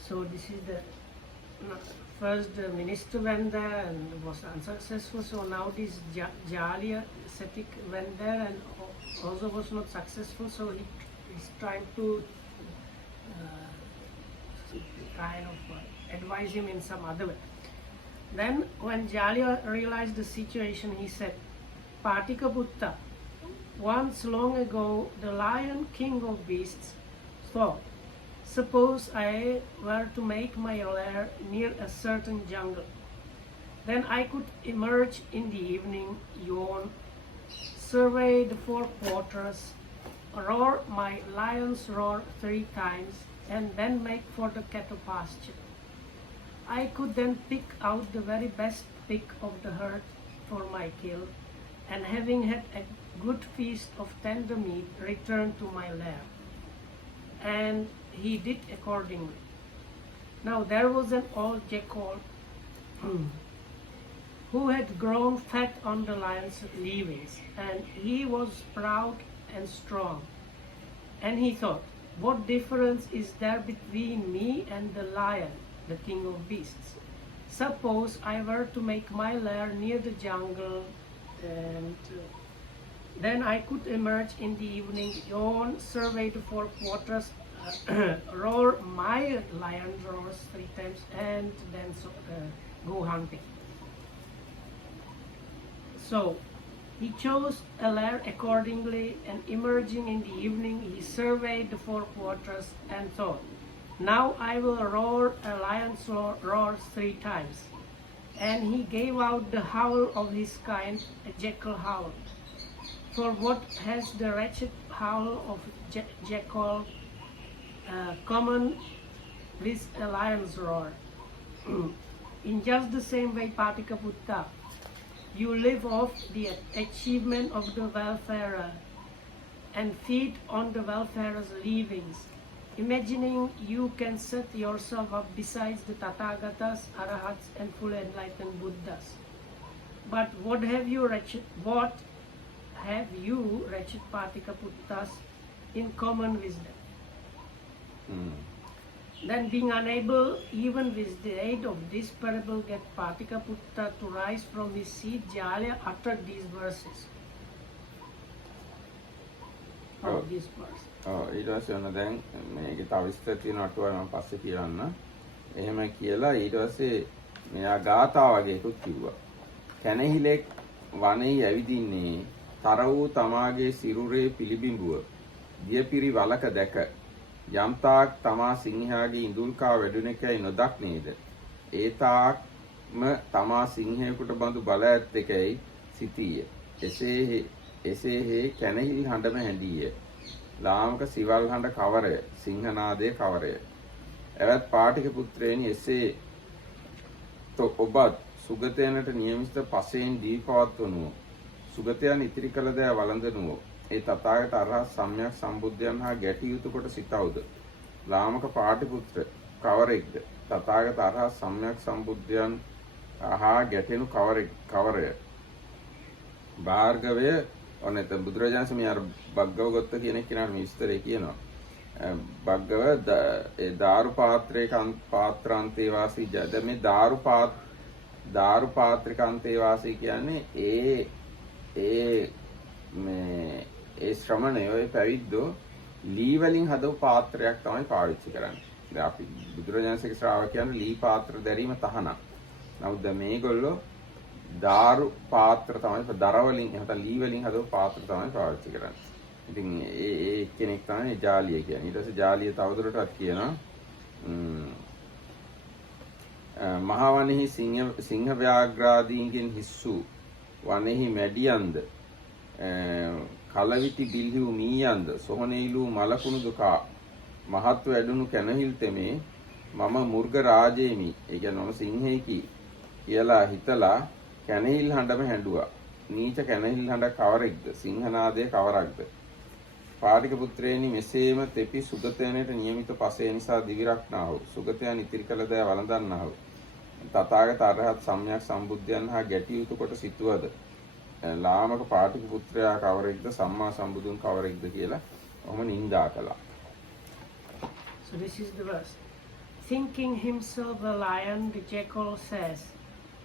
So this is the first minister went there and was unsuccessful. So now this Jalia ascetic went there and also was not successful. So he is trying to kind of advise him in some other way. Then when Jalia realized the situation, he said, Patika Putta, once long ago the lion king of beasts thought, suppose I were to make my lair near a certain jungle. Then I could emerge in the evening, yawn, survey the four quarters, roar my lion's roar 3 times, and then make for the cattle pasture. I could then pick out the very best pig of the herd for my kill, and having had a good feast of tender meat, return to my lair. And he did accordingly. Now there was an old jackal who had grown fat on the lion's leavings, and he was proud and strong. And he thought, what difference is there between me and the lion, the king of beasts? Suppose I were to make my lair near the jungle, and then I could emerge in the evening, yawn, survey the four quarters, roar my lion roars 3 times, and then go hunting. So he chose a lair accordingly, and emerging in the evening, he surveyed the four quarters and thought, now I will roar a lion's roar 3 times. And he gave out the howl of his kind, a jackal howl. For what has the wretched howl of jackal common with a lion's roar? In just the same way, Patika Putta, you live off the achievement of the welfarer and feed on the welfarer's leavings, imagining you can set yourself up besides the Tathagatas, Arahats, and fully enlightened Buddhas. But what have you, wretched Patika Puttas, in common with them? Then, being unable, even with the aid of this parable, get Patika Putta to rise from his seat, Jalya uttered these verses. Oh. This verse. ඊට පස්සේ ඔන්න දැන් මේකේ තව විස්තර තියෙනවා අටුවා මම පස්සේ කියන්න. එහෙම කියලා ඊට පස්සේ මෙයා ගාථා වගේකුත් කිව්වා. කැනහිලෙක් වනයේ ඇවිදින්නේ තර වූ තමාගේ සිරුරේ පිළිබිඹුව දියපිරි වලක දැක යම්තාක් තමා සිංහයාගේ ඉඳුල්කා වැඩුණකයි නොදක්නේද ඒ තාක්ම තමා සිංහයෙකුට බඳු බල ඇත්තකයි සිටීය. එසේ හේ කැනහිල් හඬම හැඬීය. ලාමක සිවල් හඬ කවරය, සිංහනාදය කවරය. එවත් පාටික පුත්‍රයනි, එසේ ඔබත් සුගතයනට නියමිත පසයෙන් දී පවත්වනුවෝ, සුගතයන් ඉතිරි කළ දෑ වළඳනුවෝ, ඒ තථාගත අරහත් සම්්‍යක් සම්බුද්ධයන් හා ගැටිය යුතු කොට සිතවුද? ලාමක පාටිපුත්‍ර කවරෙක්ද? තථාගත අරහත් සම්්‍යක් සම්බුද්ධයන් හා ගැටෙනු කවරය? භාර්ගවය ඔන්න එතන බුදුරජාණන් වහන්සේ මේ අර බග්ගව ගොත්ත කියන කෙනාට මේ විස්තරය කියනවා. බග්ගව ඒ දාරු පාත්‍රාන්තේ වාසී ජද මේ දාරු පාත්‍රිකාන්තේ වාසී කියන්නේ ඒ ශ්‍රමණය ඔය පැවිද්දෝ ලී වලින් හදපු පාත්‍රයක් තමයි පාවිච්චි කරන්නේ. දැන් අපි බුදුරජාණන්සේගේ ශ්‍රාවකයන්ට ලී පාත්‍ර දැරීම තහනම්. නමුත් දැන් මේගොල්ලෝ දාරු පාත්‍ර තමයි දර වලින් එහෙනම් ලී වලින් හදපු පාත්‍ර තමයි පාවිච්චි කරන්නේ. ඉතින් ඒ කෙනෙක් තමයි ජාලිය කියන්නේ. ඊට පස්සේ ජාලිය තවදුරටත් කියනවා මහවනෙහි සිංහ ව්‍යාග්‍රාදීන්ගෙන් හිස්සු වනෙහි මැඩියන්ද කලවිති බිල්හිව් මීයන්ද සොහනෙයිලු මලකුණු දුකා මහත් වැඩුණු කැනහිල් තෙමේ මම මුර්ග රාජේමි, ඒ කියන්නේ මම සිංහෙකි කියලා හිතලා කැනහිල් හඬම හැඬුවා. නීච කැනහිල් හඬ කවරෙක්ද? සිංහනාදය කවරක්ද? පාටික පුත්‍රයනි, මෙසේම තෙපි සුගතයනට නියමිත පසේ නිසා දිවිරක්නාහු, සුගතයන් ඉතිරි කළ දෑ වළඳන්නාහු, තථාගත අරහත් සම්්‍යක් සම්බුද්ධයන් හා ගැටිය යුතු කොට සිතුවද ලාමක පාටික පුත්‍රයා කවරෙක්ද, සම්මා සම්බුදුන් කවරෙක්ද කියලා ඔහොම නින්දා කළා. So this is the verse. Thinking himself a lion, the jackal says,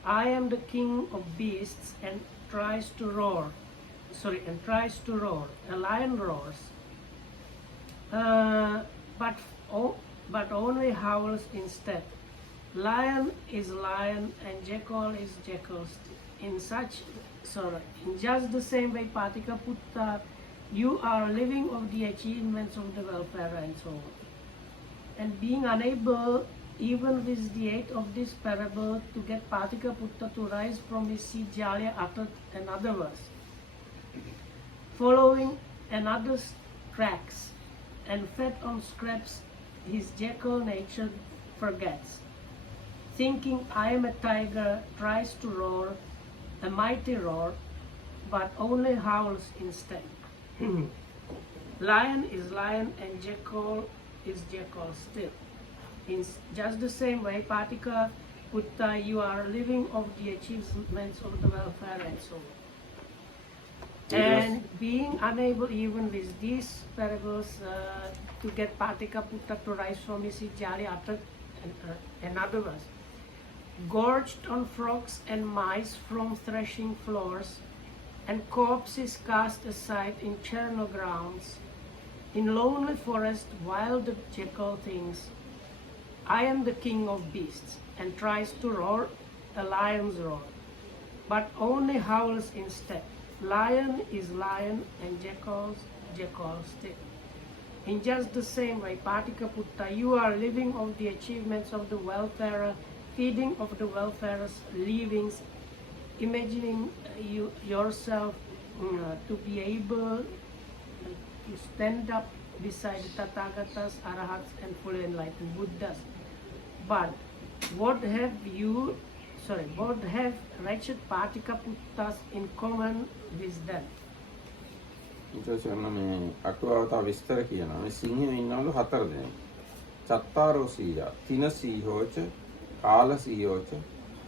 I am the king of beasts, and tries to roar. A lion roars, but only howls instead. Lion is lion, and jackal is jackal. In just the same way, Patika Putta, you are living of the achievements of the welfare and so on. And being unable, even with the aid of this parable, to get Patika Putta to rise from his seat, Jalya uttered another verse. Following another's tracks and fed on scraps, his jackal nature forgets. Thinking I am a tiger, tries to roar, a mighty roar, but only howls instead. Lion is lion, and jackal is jackal still. In just the same way, Patika Putta, you are living of the achievements of the welfare and so on. And being unable even with these parables to get Patika Putta to rise from his seat, Jalya uttered another verse. gorged on frogs and mice from threshing floors, and corpses cast aside in charnel grounds. In lonely forest, wild jackal thinks, I am the king of beasts, and tries to roar a lion's roar, but only howls instead. Lion is lion, and jackal still. In just the same way, Patika Putta, you are living of the achievements of the welfarer, feeding of the welfarer's leavings, imagining yourself to be able to stand up beside Tathagatas, Arahats, and fully enlightened Buddhas. But what have wretched Patika Puttas in common with them? ඊට පස්සේ ඔන්න මේ අටුවාව තව විස්තර කියනවා. මේ සිංහයෝ ඉන්නවලු 4 දෙනෙක්. චත්තාරෝ සීයා, තින සීහෝච, කාල සීහෝච,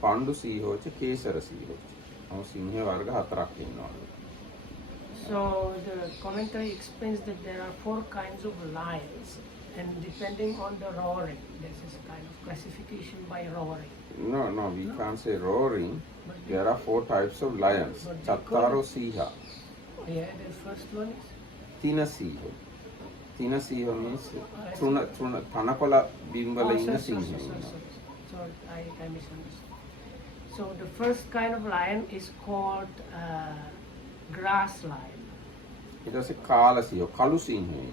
පණ්ඩු සීහෝච, කේසර සීහෝච. ඔව් සිංහය වර්ග 4ක් ඉන්නවලු. So the commentary explains that there are 4 kinds of lions, and depending on the roaring, this is a kind of classification by roaring. No, we can't say roaring. There are 4 types of lions. Chattaro Siha. Yeah, the first one is? Tina Siha. Tina Siha means Tanakola Bimbala in the Siha. Sorry, I misunderstood. So the first kind of lion is called grass lion. It was a Kala Siha, Kalu Siha.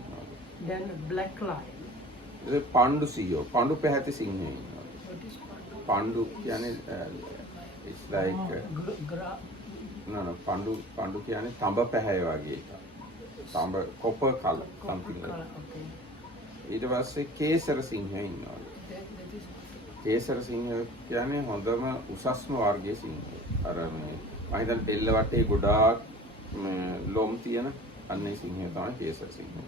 Then black lion. It was a Pandu Siha, Pandu Pehati Siha. What is Pandu, it's like no, Pandu කියන්නේ තඹ පැහැය වගේ එකක්. තඹ copper color something like that. Okay. ඊට පස්සේ කේසර සිංහය ඉන්නවා. That is කේසර සිංහය කියන්නේ හොඳම උසස්ම වර්ගයේ සිංහය. අර මේ මම හිතන්නේ බෙල්ල වටේ ගොඩාක් ලොම් තියෙන අන්නේ සිංහය තමයි කේසර සිංහය.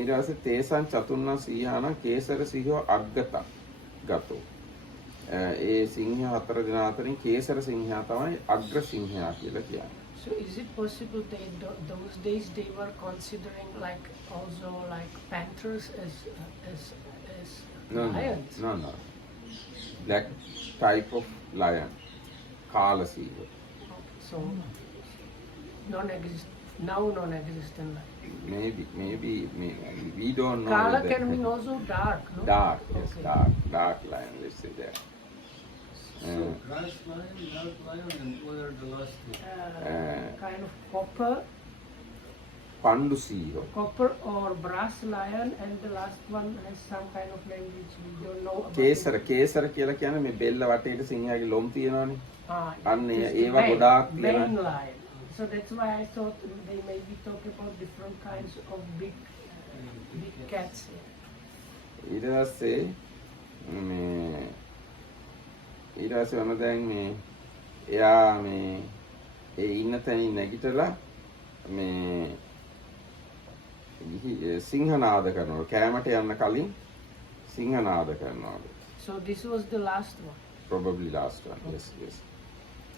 ඊට පස්සේ තේසන් චතුන්න සීහාන කේසර සිංහය අග්ගත ගතෝ. ඒ සිංහ 4 දෙනා අතරින් කේසර සිංහයා තමයි අග්‍ර සිංහයා කියලා කියන්නේ. So is it possible that those days they were considering like also like panthers as lions? No. Black type of lion. Kala Siha. So non-existent lion. Maybe we don't know. Kala can mean also dark, no? Dark, yes, Okay. dark lion, let's say that. So grass lion, dark lion, and what are the last two? Kind of copper Pandu Siha. or brass lion, and the last one has some kind of name which we don't know about. කේසර කියලා කියන්නේ මේ බෙල්ල වටේට සිංහයාගේ ලොම් තියෙනවනේ. අන්න just ඒවා main- ගොඩාක් main තියෙනවා. lion. So that's why I thought they maybe talk about different kinds of big cats. ඊට පස්සේ ඔන්න දැන් මේ එයා මේ ඒ ඉන්න තැනින් නැගිටලා මේ සිංහනාද කරනවා. කෑමට යන්න කලින් සිංහනාද කරනවා. So this was the last one. Probably last one. Yes.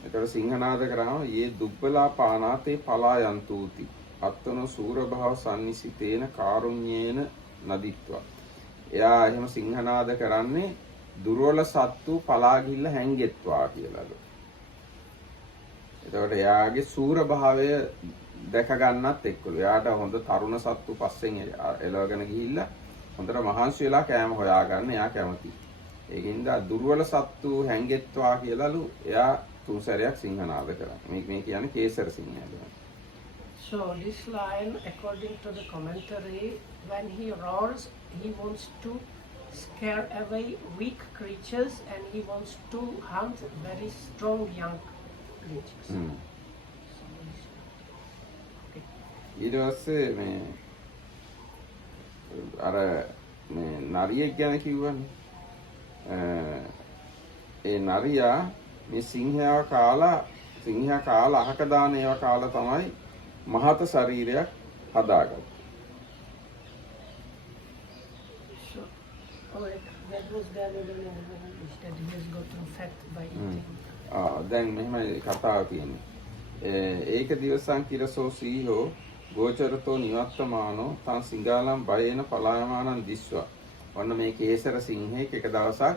එතකොට සිංහනාද කරාම යේ දුබ්බලා පානාතේ පලායන්තූති අත්තන සූර භව සම්නිසිතේන කාරුණ්‍යේන නදිත්වා. එයා එහෙම සිංහනාද කරන්නේ දුර්වල සත්තු පලා ගිහිල්ලා හැංගෙත්වා කියලාලු. එතකොට එයාගේ සූර භාවය දැක ගන්නත් එක්කලු. එයාට හොඳ තරුණ සත්තු පස්සෙන් එලවගෙන ගිහිල්ලා හොඳට මහන්සි වෙලා කෑම හොයාගන්න එයා කැමතියි. ඒකින්ද දුර්වල සත්තු හැංගෙත්වා කියලාලු එයා 3 සැරයක් සිංහනාද කරා. මේ කියන්නේ කේසර සිංහයා. So this lion, according to the commentary, when he roars, he wants to scare away weak creatures and he wants to hunt very strong young creatures. ඊට පස්සේ මේ අර මේ නරියෙක් ගැන කිව්වනේ. ඒ නරියා මේ සිංහයා කාලා අහක දාන ඒවා කාලා තමයි මහත ශරීරයක් හදාගත්තේ. So, that was the other way that he has gotten fat by eating. දැන් මෙහෙමයි කතාව තියෙන්නේ. ඒක දිවසං කිරසෝ සීහෝ ගෝචරතෝ නිවත්තමානෝ තං සිංගාලම් බයේන පලායමානං දිස්වා. ඔන්න මේ කේසර සිංහෙක් එක දවසක්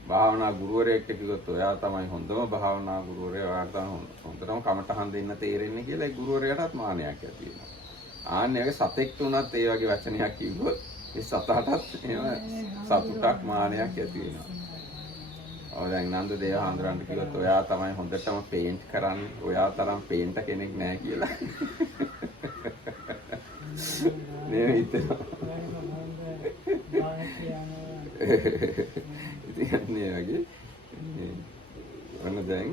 භාවනා ගුරුවරයෙක්ට කිව්වොත් ඔයා තමයි හොඳම භාවනා ගුරුවරයා, ඔයාට තමයි හොඳටම කමටහන් දෙන්න තේරෙන්නේ කියලා ඒ ගුරුවරයාටත් මානයක් ඇති වෙනවා. ආන්නේ වගේ සතෙක්ට උනත් ඒ වගේ වචනයක් කිව්වොත් ඒ සතාටත් එහෙම සතුටක් මානයක් ඇති වෙනවා. ඔය දැන් නන්ද දේවහඳුරන්ට කිව්වොත් ඔයා තමයි හොඳටම පේන්ට් කරන්නේ, ඔයා තරම් පේන්ට් කෙනෙක් නැහැ කියලා. නේ හිතෙනවා. ඉතින් මේ වගේ ඔන්න දැන්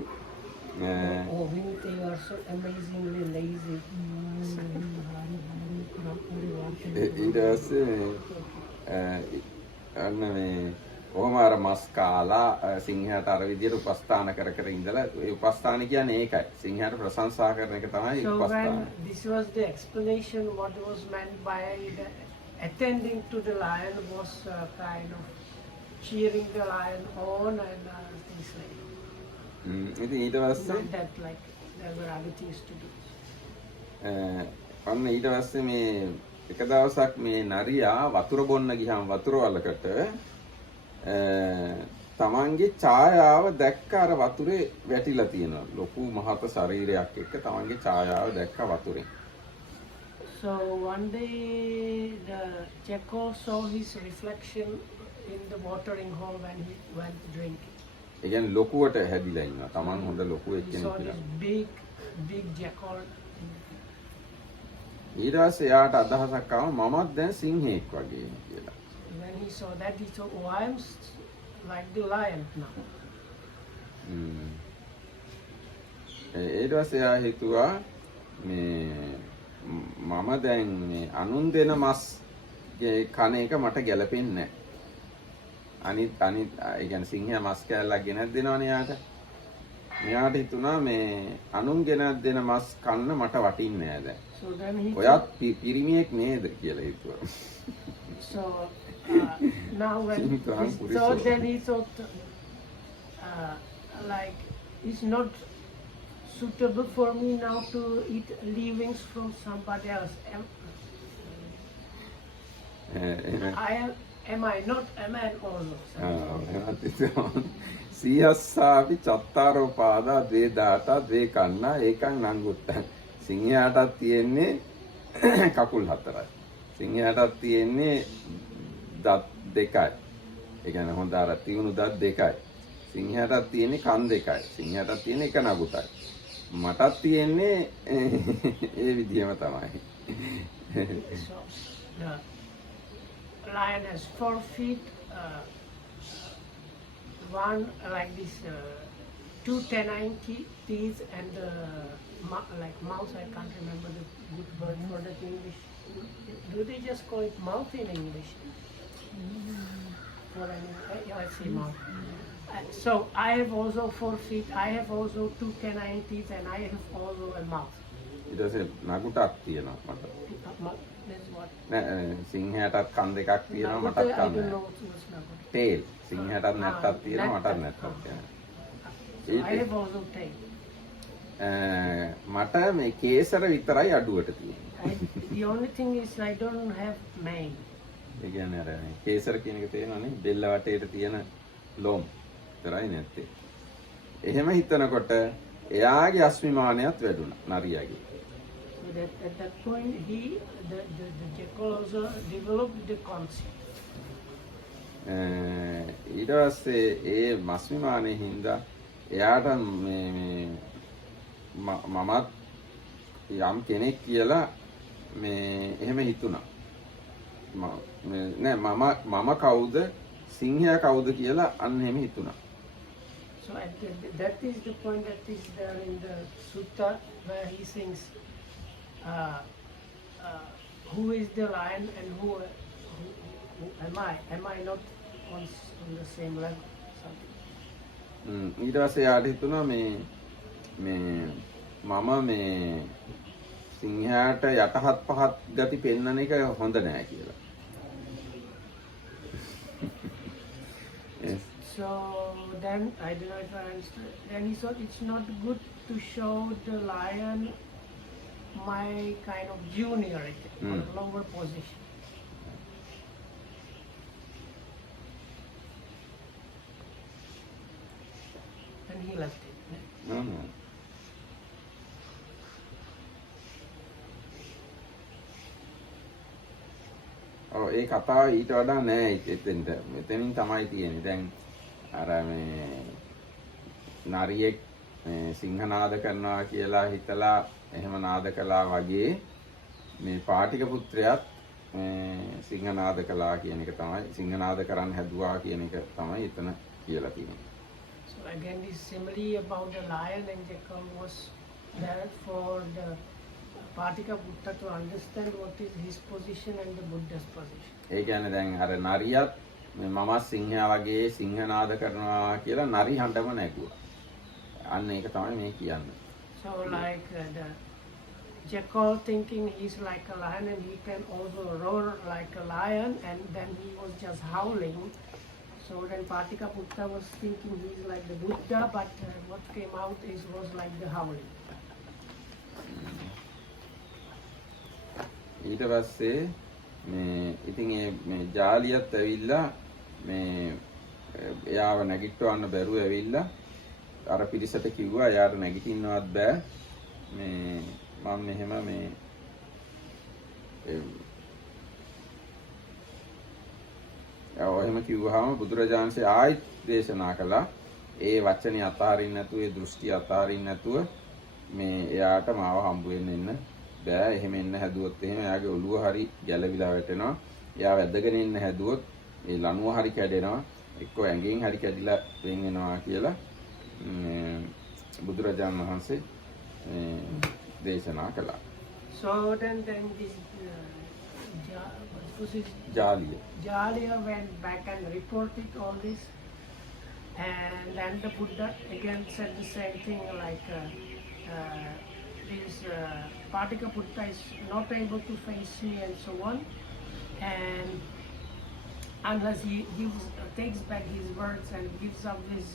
Oh, Vinny, you are so amazingly lazy. ඊට පස්සේ අන්න මේ කොහොම අර මස් කාලා සිංහයාට අර විදියට උපස්ථාන කර කර ඉඳලා ඒ උපස්ථාන කියන්නේ ඒකයි. සිංහයාට ප්‍රශංසා කරන එක තමයි So උපස්ථාන. when this was the explanation, what was meant by the attending to the lion was kind of cheering the lion on and things like that. ඉතින් ඊට පස්සේ Not that like there were other things to do. අන්න ඊට පස්සේ මේ එක දවසක් මේ නරියා වතුර බොන්න ගියාම වතුර වලකට තමන්ගේ ඡායාව දැක්ක අර වතුරේ වැටිලා තියෙනවා. ලොකු මහත ශරීරයක් එක්ක තමන්ගේ ඡායාව දැක්ක වතුරේ. So one day the jackal saw his reflection in the watering hole when he went to drink. ඒ කියන්නේ ලොකුවට හැදිලා ඉන්නවා. තමන් හොඳ ලොකු He එක්කෙනෙක් saw කියලා. this big jackal. ඊට පස්සේ එයාට අදහසක් ආවා මමත් දැන් සිංහෙක් වගේ කියලා. When he saw that, he thought, "Oh, I am like the lion now." ඊට පස්සේ එයා හිතුවා මේ මම දැන් මේ අනුන් දෙන මස් කන එක මට ගැලපෙන්නේ නැහැ. අනිත් ඒ කියන්නේ සිංහයා මස් කෑල්ලක් ගෙනත් දෙනවනේ යාට. මෙයාට හිතුණා මේ අනුන් ගෙනත් දෙන මස් කන්න මට වටින්නේ නැහැ දැන්. So then he ඔයත් පිරිමියෙක් නේද කියලා හිතුවා. So now when Simple and so puri then he thought like it's not suitable for me now to eat leavings from somebody else. Am I not a man also? සීහස්සාපි චත්තාරෝ පාදා ද්වේ දාතා ද්වේ කන්නා ඒකන් නංගුත්තං. සිංහයාටත් තියෙන්නේ කකුල් හතරයි. සිංහයාටත් තියෙන්නේ දත් දෙකයි. ඒ කියන්නේ හොඳ අර තියුණු දත් දෙකයි. සිංහයාටත් තියෙන්නේ කන් දෙකයි. සිංහයාටත් තියෙන්නේ එක නගුතයි. මටත් තියෙන්නේ ඒ විදිහම තමයි. So the lion has 4 feet, one like this, 2 canine teeth, and like mouth. I can't remember the good word for that in English. Do they just call it mouth in English? For I say mouth. So I have also 4 feet. I have also 2 canine teeth, and I have also a mouth. ඊට පස්සේ නගුටක් තියෙනවා මට. That's what. නෑ සිංහයාටත් කන් දෙකක් තියෙනවා මටත් I කන් don't නැහැ. know what's not. ටේල් සිංහයාටත් නැත්තක් තියෙනවා මටත් නැත්තක් තියෙනවා. So I have also tail. මට මේ කේසර විතරයි අඩුවට තියෙන්නේ. The only thing is I don't have mane. ඒ කියන්නේ අර කේසර කියන එක තේරෙනවනේ බෙල්ල වටේට තියෙන ලොම් විතරයි නැත්තේ. එහෙම හිතනකොට එයාගේ අස්මිමානයත් වැඩුණා නරියාගේ. So that at that point the jackal also developed the concept. ඊට පස්සේ ඒ මස්මිමානේ හින්දා එයාට මේ මමත් යම් කෙනෙක් කියලා මේ එහෙම හිතුණා. නෑ මම කවුද සිංහයා කවුද කියලා අන්න එහෙම හිතුණා. So that is the point that is there in the sutta where he sings, who is the lion and who am I? Am I not on the same level? Something. ඊට පස්සේ යාට හිතුණා මේ මම මේ සිංහයාට යටහත් පහත් ගති පෙන්වන එක හොඳ නෑ කියලා. Yes. So then I don't know if I understood. Then he thought it's not good to show the lion my kind of juniority or lower position. he left it. No. ඔව් ඒ කතාව ඊට වඩා නෑ එතෙන්ට. මෙතනින් තමයි තියෙන්නේ. දැන් අර මේ නරියෙක් මේ සිංහනාද කරනවා කියලා හිතලා එහෙම නාද කළා වගේ මේ පාටික පුත්‍රයාත් මේ සිංහනාද කළා කියන එක තමයි සිංහනාද කරන්න හැදුවා කියන එක තමයි එතන කියලා තියෙන්නේ. So again, this simile about the lion and jackal was there for the Patika Buddha to understand what is his position and the Buddha's position. ඒ කියන්නේ දැන් අර නරියත් මේ මම සිංහයා වගේ සිංහනාද කරනවා කියලා නරි හඬම නැගුවා. අන්න ඒක තමයි මේ කියන්නේ. So like the jackal thinking he's like a lion and he can also roar like a lion, and then he was just howling. So then Patika Buddha was thinking he's like the Buddha, but what came out was like the howling. ඊට පස්සේ මේ ඉතින් මේ ජාලියත් ඇවිල්ලා මේ එයාව නැගිටවන්න බැරුව ඇවිල්ලා අර පිරිසට කිව්වා එයාට නැගිටින්නවත් බෑ මේ මම මෙහෙම මේ එහෙම කිව්වහම බුදුරජාණන්සේ ආයෙත් දේශනා කළා ඒ වචනේ අතාරින්න නැතුව ඒ දෘෂ්ටි අතාරින්න නැතුව මේ එයාට මාව හම්බ වෙන්න ඉන්න බෑ. එහෙම එන්න හැදුවොත් එහෙම එයාගේ ඔළුව හරි ගැලවිලා වැටෙනවා. එයා වැදගෙන ඉන්න හැදුවොත් ඒ ලණුව හරි කැඩෙනවා. එක්ක ඇඟෙන් හරි කැඩිලා වෙන් වෙනවා කියලා බුදුරජාණන් වහන්සේ දේශනා කළා. So then this Jaliya went back and reported all this, and then the Buddha again said the same thing like this Patika Buddha is not able to face me and so on, and unless he takes back his words and gives up his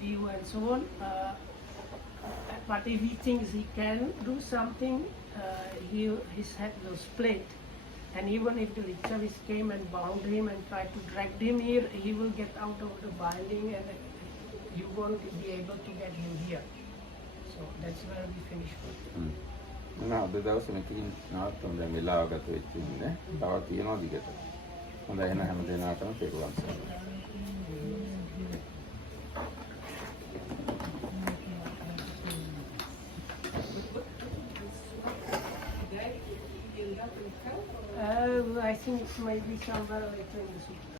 view and so on. But if he thinks he can do something, his head will split. And even if the Lichavis came and bound him and tried to drag him here, he will get out of the binding and you won't be able to get him here. So that's where we finish for today. මම අද දවසේ මෙතනින් නවත්තමු. දැන් වෙලාව ගත වෙච්ච ඉන්නේ. තව තියෙනවා දිගට. හොඳයි එහෙනම් හැම දිනකටම තෙරුවන් සරණයි. I think it might be somewhere later in the sutra.